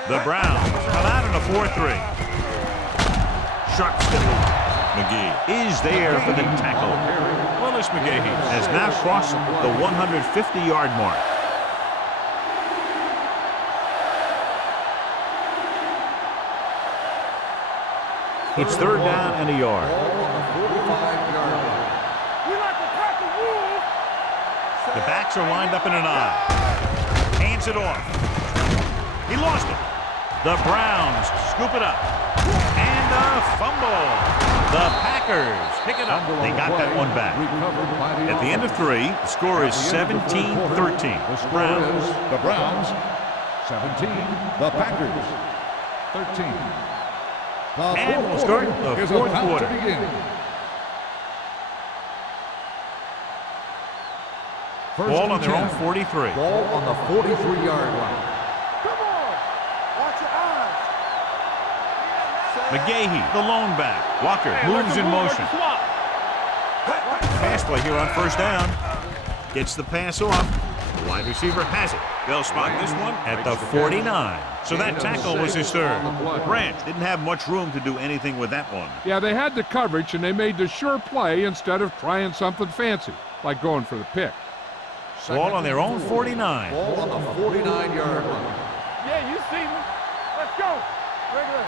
The Browns come out in a 4-3. Sharp still. McGee is there for the tackle. Willis McGahee has now crossed the 150-yard mark. It's third down and a yard. Ball on the 45-yard line. We like to tackle rules. The backs are lined up in an I. Hands it off. He lost it. The Browns scoop it up. And a fumble. The Packers pick it up. They got that one back. Recovered by the At the end of offense. 3, the score is At the end of the third quarter, 17-13. The score is the Browns 17, the Packers 13. The And we'll fourth start quarter the is fourth about quarter. to begin. First Ball and on their 10. own 43. Ball on the 43-yard line. Come on. Watch your eyes. McGahee, the lone back. Walker moves in motion. Pass play here on first down. Gets the pass off. The wide receiver has it. They'll spot this one at the 49. So that tackle was his third. Branch didn't have much room to do anything with that one. Yeah, they had the coverage, and they made the sure play instead of trying something fancy, like going for the pick. Ball on their own 49. Ball on the 49-yard line. Yeah, you see me. Let's go. Regular.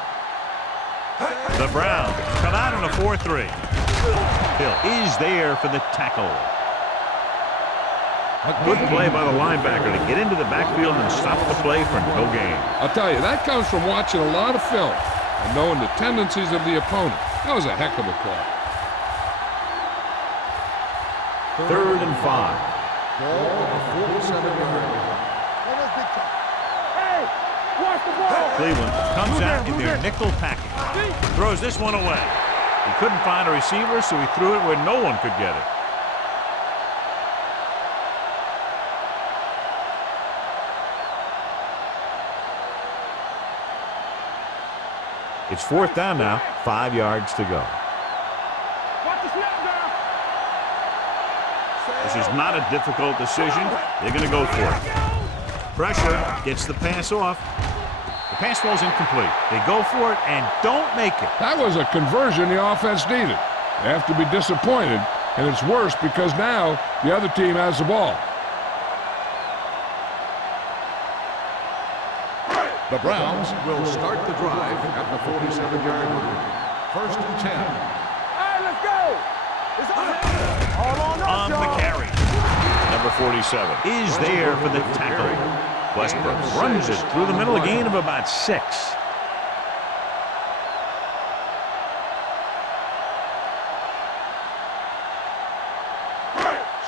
The Browns come out on a 4-3. Hill is there for the tackle. Good play by the linebacker to get into the backfield and stop the play for no gain. I'll tell you, that comes from watching a lot of film and knowing the tendencies of the opponent. That was a heck of a play. Third and 5. Ball on the 47-yard line. Hey, watch the ball. Cleveland comes out in their nickel package. Throws this one away. He couldn't find a receiver, so he threw it where no one could get it. It's fourth down now, 5 yards to go. Watch the snap down. This is not a difficult decision. They're going to go for it. Pressure gets the pass off. The pass falls incomplete. They go for it and don't make it. That was a conversion the offense needed. They have to be disappointed, and it's worse because now the other team has the ball. The Browns will start the drive at the 47-yard line. First and 10. All right, let's go. It's all on us, On the y'all. carry. Number 47 is there for the tackle. Westbrook runs it through the middle, a gain of about 6.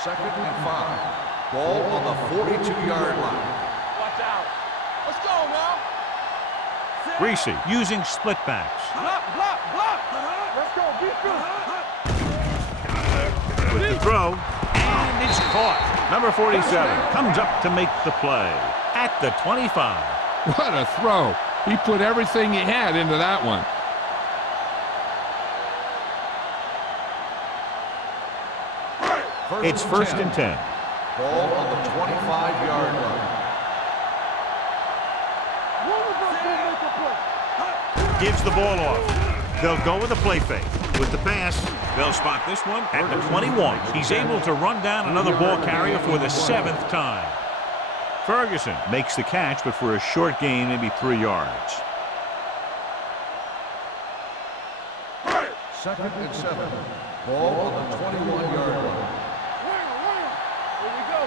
Second and 5. Ball on the 42-yard line. Watch out. Let's go now. Greasy using split backs. Block, block, block. Let's go. Be good. With the throw, and it's caught. Number 47 comes up to make the play at the 25. What a throw. He put everything he had into that one. It's first and 10. Ball on the 25-yard line. One of us will make a play. Gives the ball off. They'll go with a play fake. With the pass, they'll spot this one at the 21. He's able to run down another ball carrier for the 7th time. Ferguson makes the catch, but for a short gain, maybe 3 yards. Second and 7. Ball on the 21-yard line. Here we go.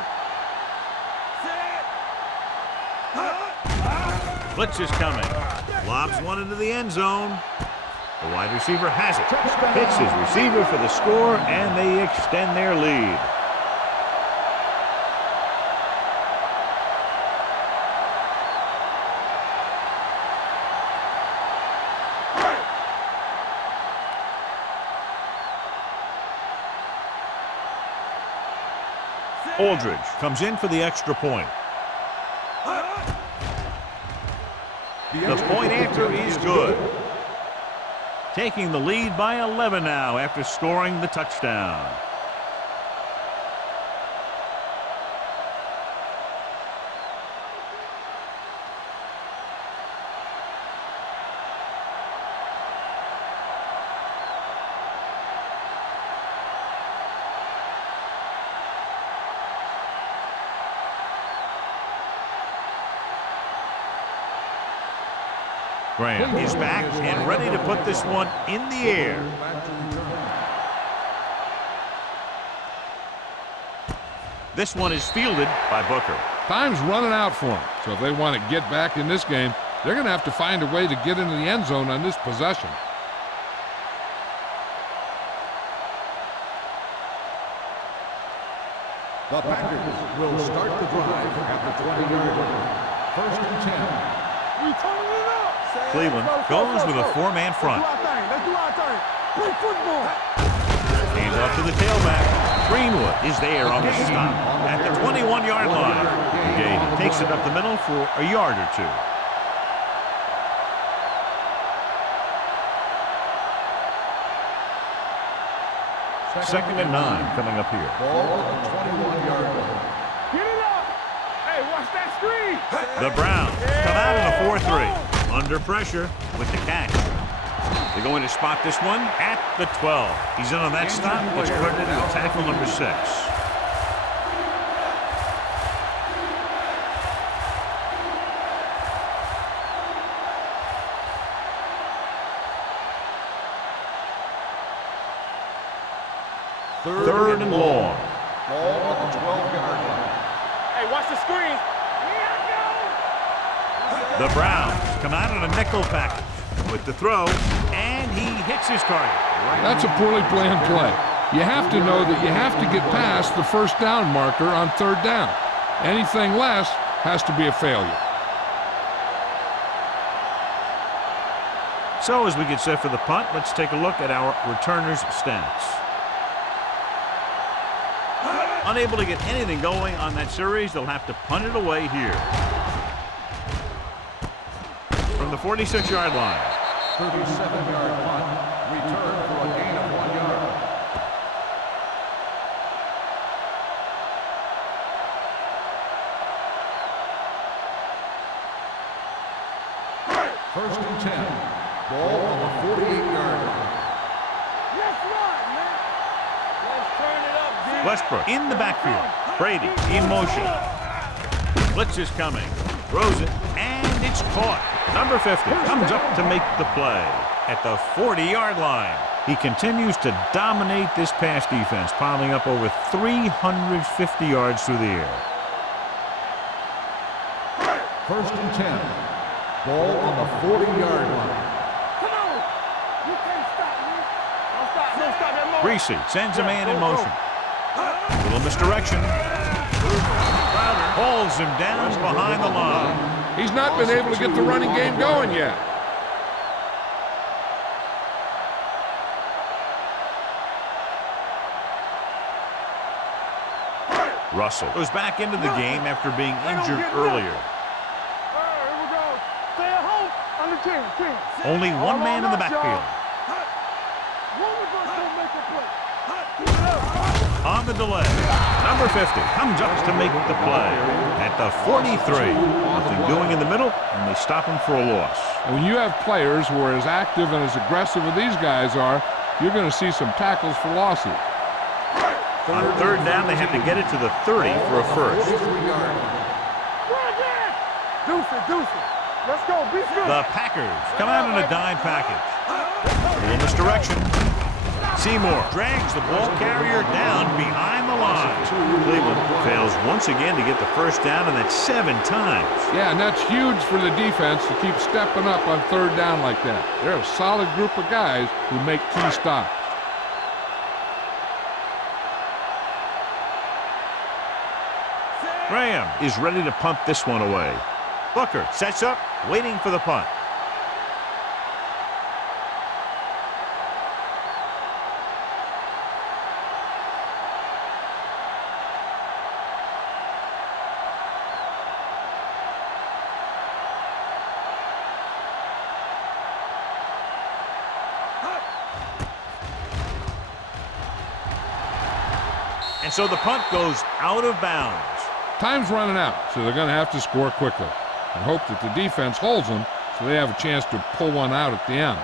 Blitz is coming. Lobs one into the end zone. The wide receiver has it. Hits his receiver for the score, and they extend their lead. Aldridge comes in for the extra point. The point after is good. Taking the lead by 11 now after scoring the touchdown. Graham is back and ready to put this one in the air. This one is fielded by Booker. Time's running out for them, so if they want to get back in this game, they're going to have to find a way to get into the end zone on this possession. The Packers will start the drive at the 20-yard line. 1st and 10. We turning it up. Cleveland goes with a four-man front. Let's do our thing. Play football. Hands off to the tailback. Greenwood is there on the stop at the 21-yard line. McGahee takes it up the middle for a yard or two. Second and 9 coming up here. Ball on the 21-yard line. Get it up. Hey, watch that screen. The Browns come out in a 4-3. Under pressure with the catch. They're going to spot this one at the 12. He's in on that stop, which credited to tackle number 6. Third and long. Ball on the 12-yard line. Hey, watch the screen. Here I The Browns come out in a nickel package with the throw, and he hits his target. That's a poorly planned play. You have to know that you have to get past the first down marker on 3rd down. Anything less has to be a failure. So as we get set for the punt, let's take a look at our returners' stats. Unable to get anything going on that series, they'll have to punt it away here. From the 46-yard line. 37-yard punt. Return for a gain of 1 yard. First and 10. Ball on the 48-yard line. Let's run, man. Let's turn it up, G. Westbrook in the backfield. Brady in motion. Blitz is coming. Throws it, and it's caught. Number 50 comes up to make the play at the 40-yard line. He continues to dominate this pass defense, piling up over 350 yards through the air. First and 10. Ball on the 40-yard line. Come on. You can't stop me. Don't stop. Don't stop that motion. Greasy sends a man in motion. Little misdirection. Crowder hauls him down behind the line. He's not been able to get the running game going yet. Russell goes back into the game after being injured earlier. Here we go. Stay at home on the team. Only one man in the backfield. One of us will make a play. On the delay, number 50 comes up to make the play at the 43. Nothing doing in the middle, and they stop him for a loss. And when you have players who are as active and as aggressive as these guys are, you're going to see some tackles for losses. On 3rd down, they have to get it to the 30 for a first. Deuce. Let's go. Be good. The Packers come out in a dime package. A little misdirection. Seymour drags the ball carrier down behind the line. Cleveland fails once again to get the first down, and that's 7 times. Yeah, and that's huge for the defense to keep stepping up on 3rd down like that. They're a solid group of guys who make key stops. Graham is ready to punt this one away. Booker sets up, waiting for the punt. And so the punt goes out of bounds. Time's running out, so they're going to have to score quickly and hope that the defense holds them so they have a chance to pull one out at the end.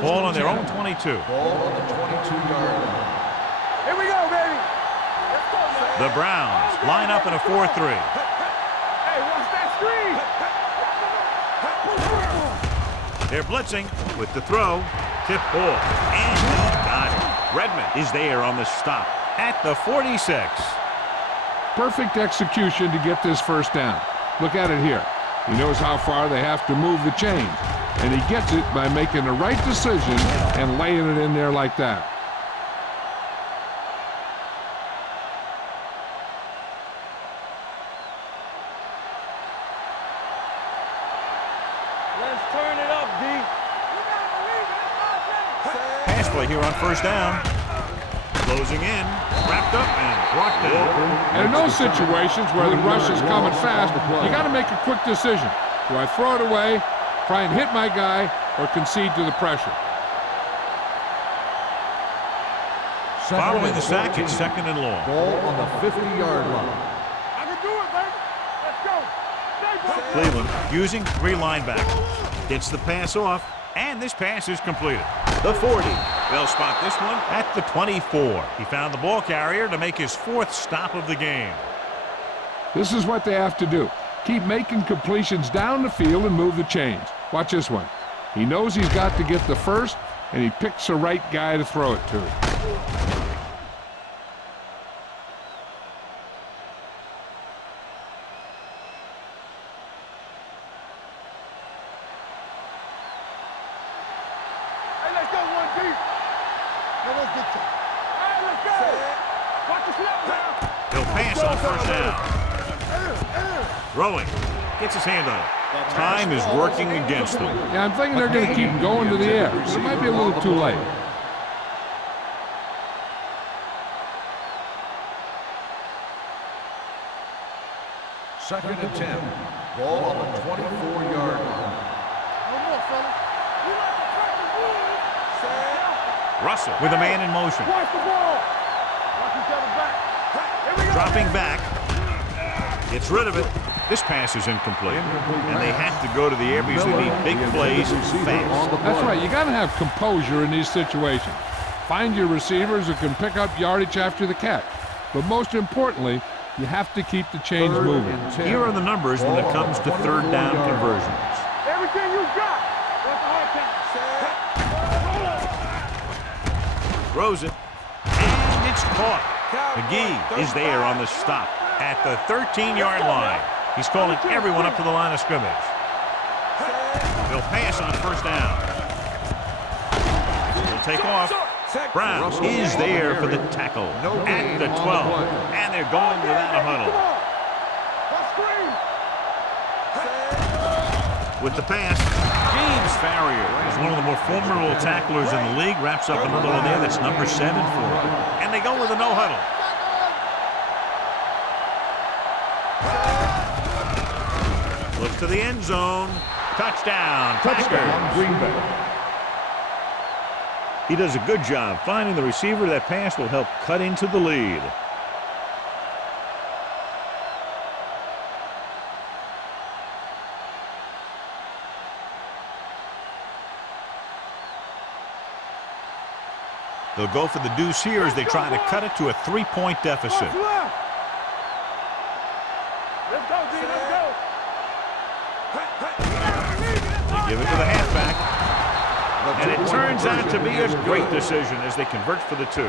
Ball on their own 22. Ball on the 22-yard line. Here we go, baby. Let's go, man. The Browns line up in a 4-3. screen. They're blitzing with the throw. Tip ball. And he got it. Redmond is there on the stop at the 46. Perfect execution to get this first down. Look at it here. He knows how far they have to move the chains, and he gets it by making the right decision and laying it in there like that. Let's turn it up, D. Pass play here on first down. Closing in, wrapped up and brought down. And in those situations where the rush is coming fast, you got to make a quick decision. Do I throw it away, try and hit my guy, or concede to the pressure? Following the sack, it's second and long. Ball on the 50-yard line. I can do it, baby. Let's go. Stay back. Cleveland using three linebackers. Gets the pass off, and this pass is completed. The 40. They'll spot this one at the 24. He found the ball carrier to make his fourth stop of the game. This is what they have to do. Keep making completions down the field and move the chains. Watch this one. He knows he's got to get the first, and he picks the right guy to throw it to. Hey, let's go, 1D. No, let's get to it. Hey, let's go. Watch the snap now. He'll pass on first down. Throwing. Gets his hand on it. Time is working against them. Yeah, I'm thinking they're going to keep going to the air, but it might be a little too late. Second and 10. Ball on the 24-yard line. No more, fella. You like to crack the wood. Russell with a man in motion. Watch the ball. Watch each other back. Here we go. Dropping back. Gets rid of it. This pass is incomplete. And they have to go to the air because they need big plays fast. That's right. You got to have composure in these situations. Find your receivers who can pick up yardage after the catch. But most importantly, you have to keep the chains moving. Here are the numbers when it comes to third down conversions. Everything you got. What's the hard count? Throws it. And it's caught. McGee is there on the stop at the 13-yard line. He's calling everyone up to the line of scrimmage. He'll pass on first down. He'll take off. Brown is there for the tackle at the 12. And they're going without a huddle. With the pass, James Farrier is one of the more formidable tacklers in the league. Wraps up another one there. That's number 7 for him. And they go with a no huddle. Looks to the end zone. Touchdown, Packers. Green Bay. He does a good job finding the receiver. That pass will help cut into the lead. They'll go for the deuce here as they try to cut it to a 3-point deficit. Let's go, D. Let's go. They give it to the halfback. And it turns out to be a great decision as they convert for the 2.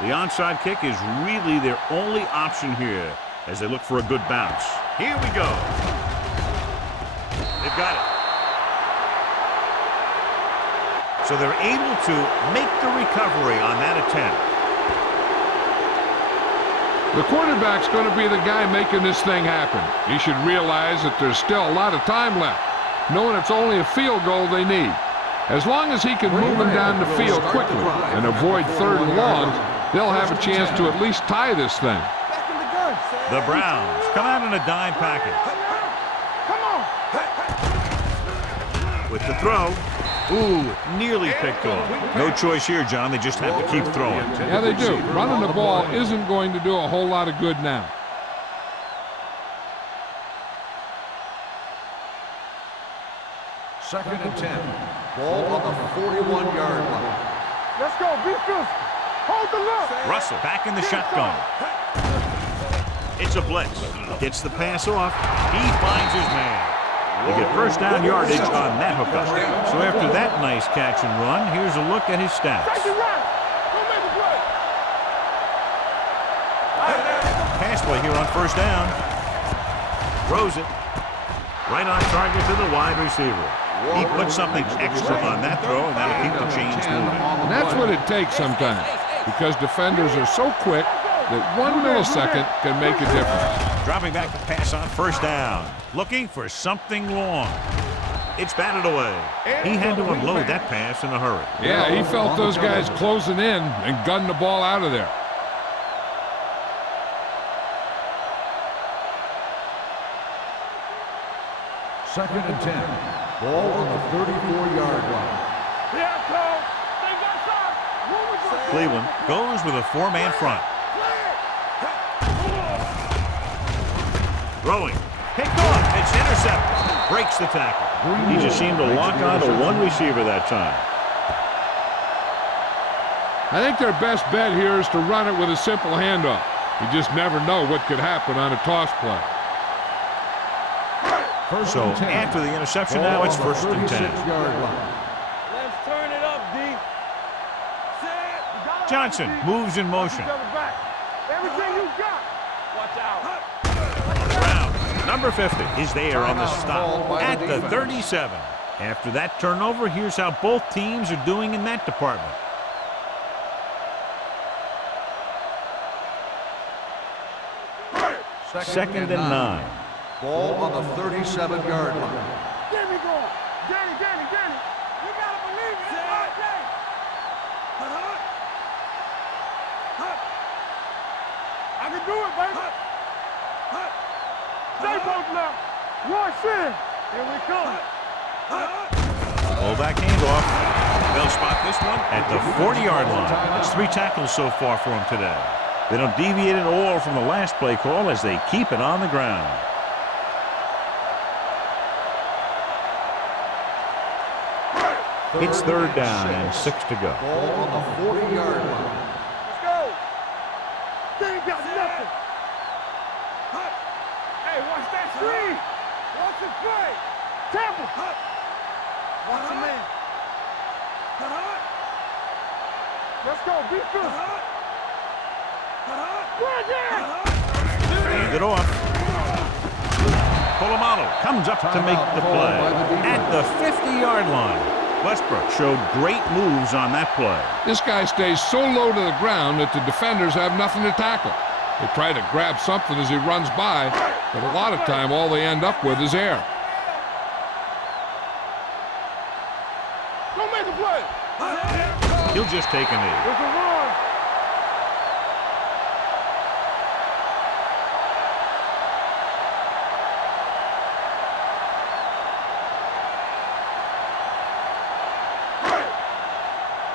The onside kick is really their only option here as they look for a good bounce. Here we go. They've got it. So they're able to make the recovery on that attempt. The quarterback's going to be the guy making this thing happen. He should realize that there's still a lot of time left, knowing it's only a field goal they need. As long as he can move them down the field quickly and avoid third and longs, they'll have a chance to at least tie this thing. The Browns come out in a dime package. Come on. With the throw, Ooh, nearly picked off. No choice here, John. They just have to keep throwing. Yeah, they do. Running the ball isn't going to do a whole lot of good now. Second and 10. Ball on the 41-yard line. Let's go. Be physical. Hold the look. Russell back in the shotgun. It's a blitz. Gets the pass off. He finds his man. They get first down yardage on that hookup. So after that nice catch and run, here's a look at his stats. Take it right. Don't make a play. Pass play here on first down. Throws it. Right on target to the wide receiver. He puts something extra on that throw, and that'll keep the chains moving. And that's what it takes sometimes, because defenders are so quick that 1 millisecond can make a difference. Dropping back to pass on first down. Looking for something long. It's batted away. He had to unload that pass in a hurry. Yeah, he felt those guys closing in and gunned the ball out of there. Second and 10. Ball on the 34-yard line. Yeah, Cole. They got shot. Cleveland goes with a four-man front. Throwing. Picked off. It's intercepted. Breaks the tackle. He just seemed to lock on to one receiver that time. I think their best bet here is to run it with a simple handoff. You just never know what could happen on a toss play. So after the interception, now it's first and 10. Let's turn it up, D. Johnson moves in motion. Everything you got. Watch out. Brown, number 50, is there on the stop at the 37. After that turnover, here's how both teams are doing in that department. Second and 9. Ball on the 37-yard line. Danny go. Danny. You gotta believe it. It's our day. I can do it, baby. Stay both left. Rush in. Here we come. Fullback handoff. They'll spot this one at the 40-yard line. That's 3 tackles so far for him today. They don't deviate at all from the last play call as they keep it on the ground. It's third down and 6 to go. Ball on the 40-yard line. Let's go. They ain't got nothing. Hey, watch that screen. Watch the play. Temple. Watch the man. Let's go. Be good. Hand it off. Polamalu comes up to make the play at the 50-yard line. Westbrook showed great moves on that play. This guy stays so low to the ground that the defenders have nothing to tackle. They try to grab something as he runs by, but a lot of time all they end up with is air. Don't make a play. He'll just take a knee. It's a run.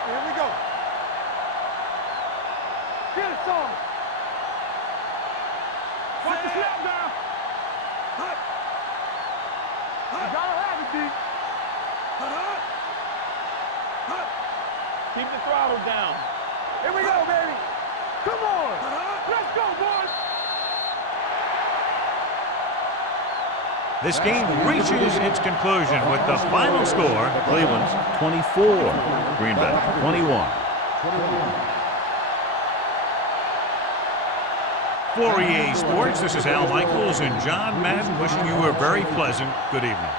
Here we go. Get it, son. Watch the snap down. You gotta have it, D. Keep the throttle down. Here we go, baby. Come on. Let's go, boys. This game reaches its conclusion with the final score, Cleveland's 24, Green Bay 21. For EA Sports, this is Al Michaels and John Madden wishing you a very pleasant good evening.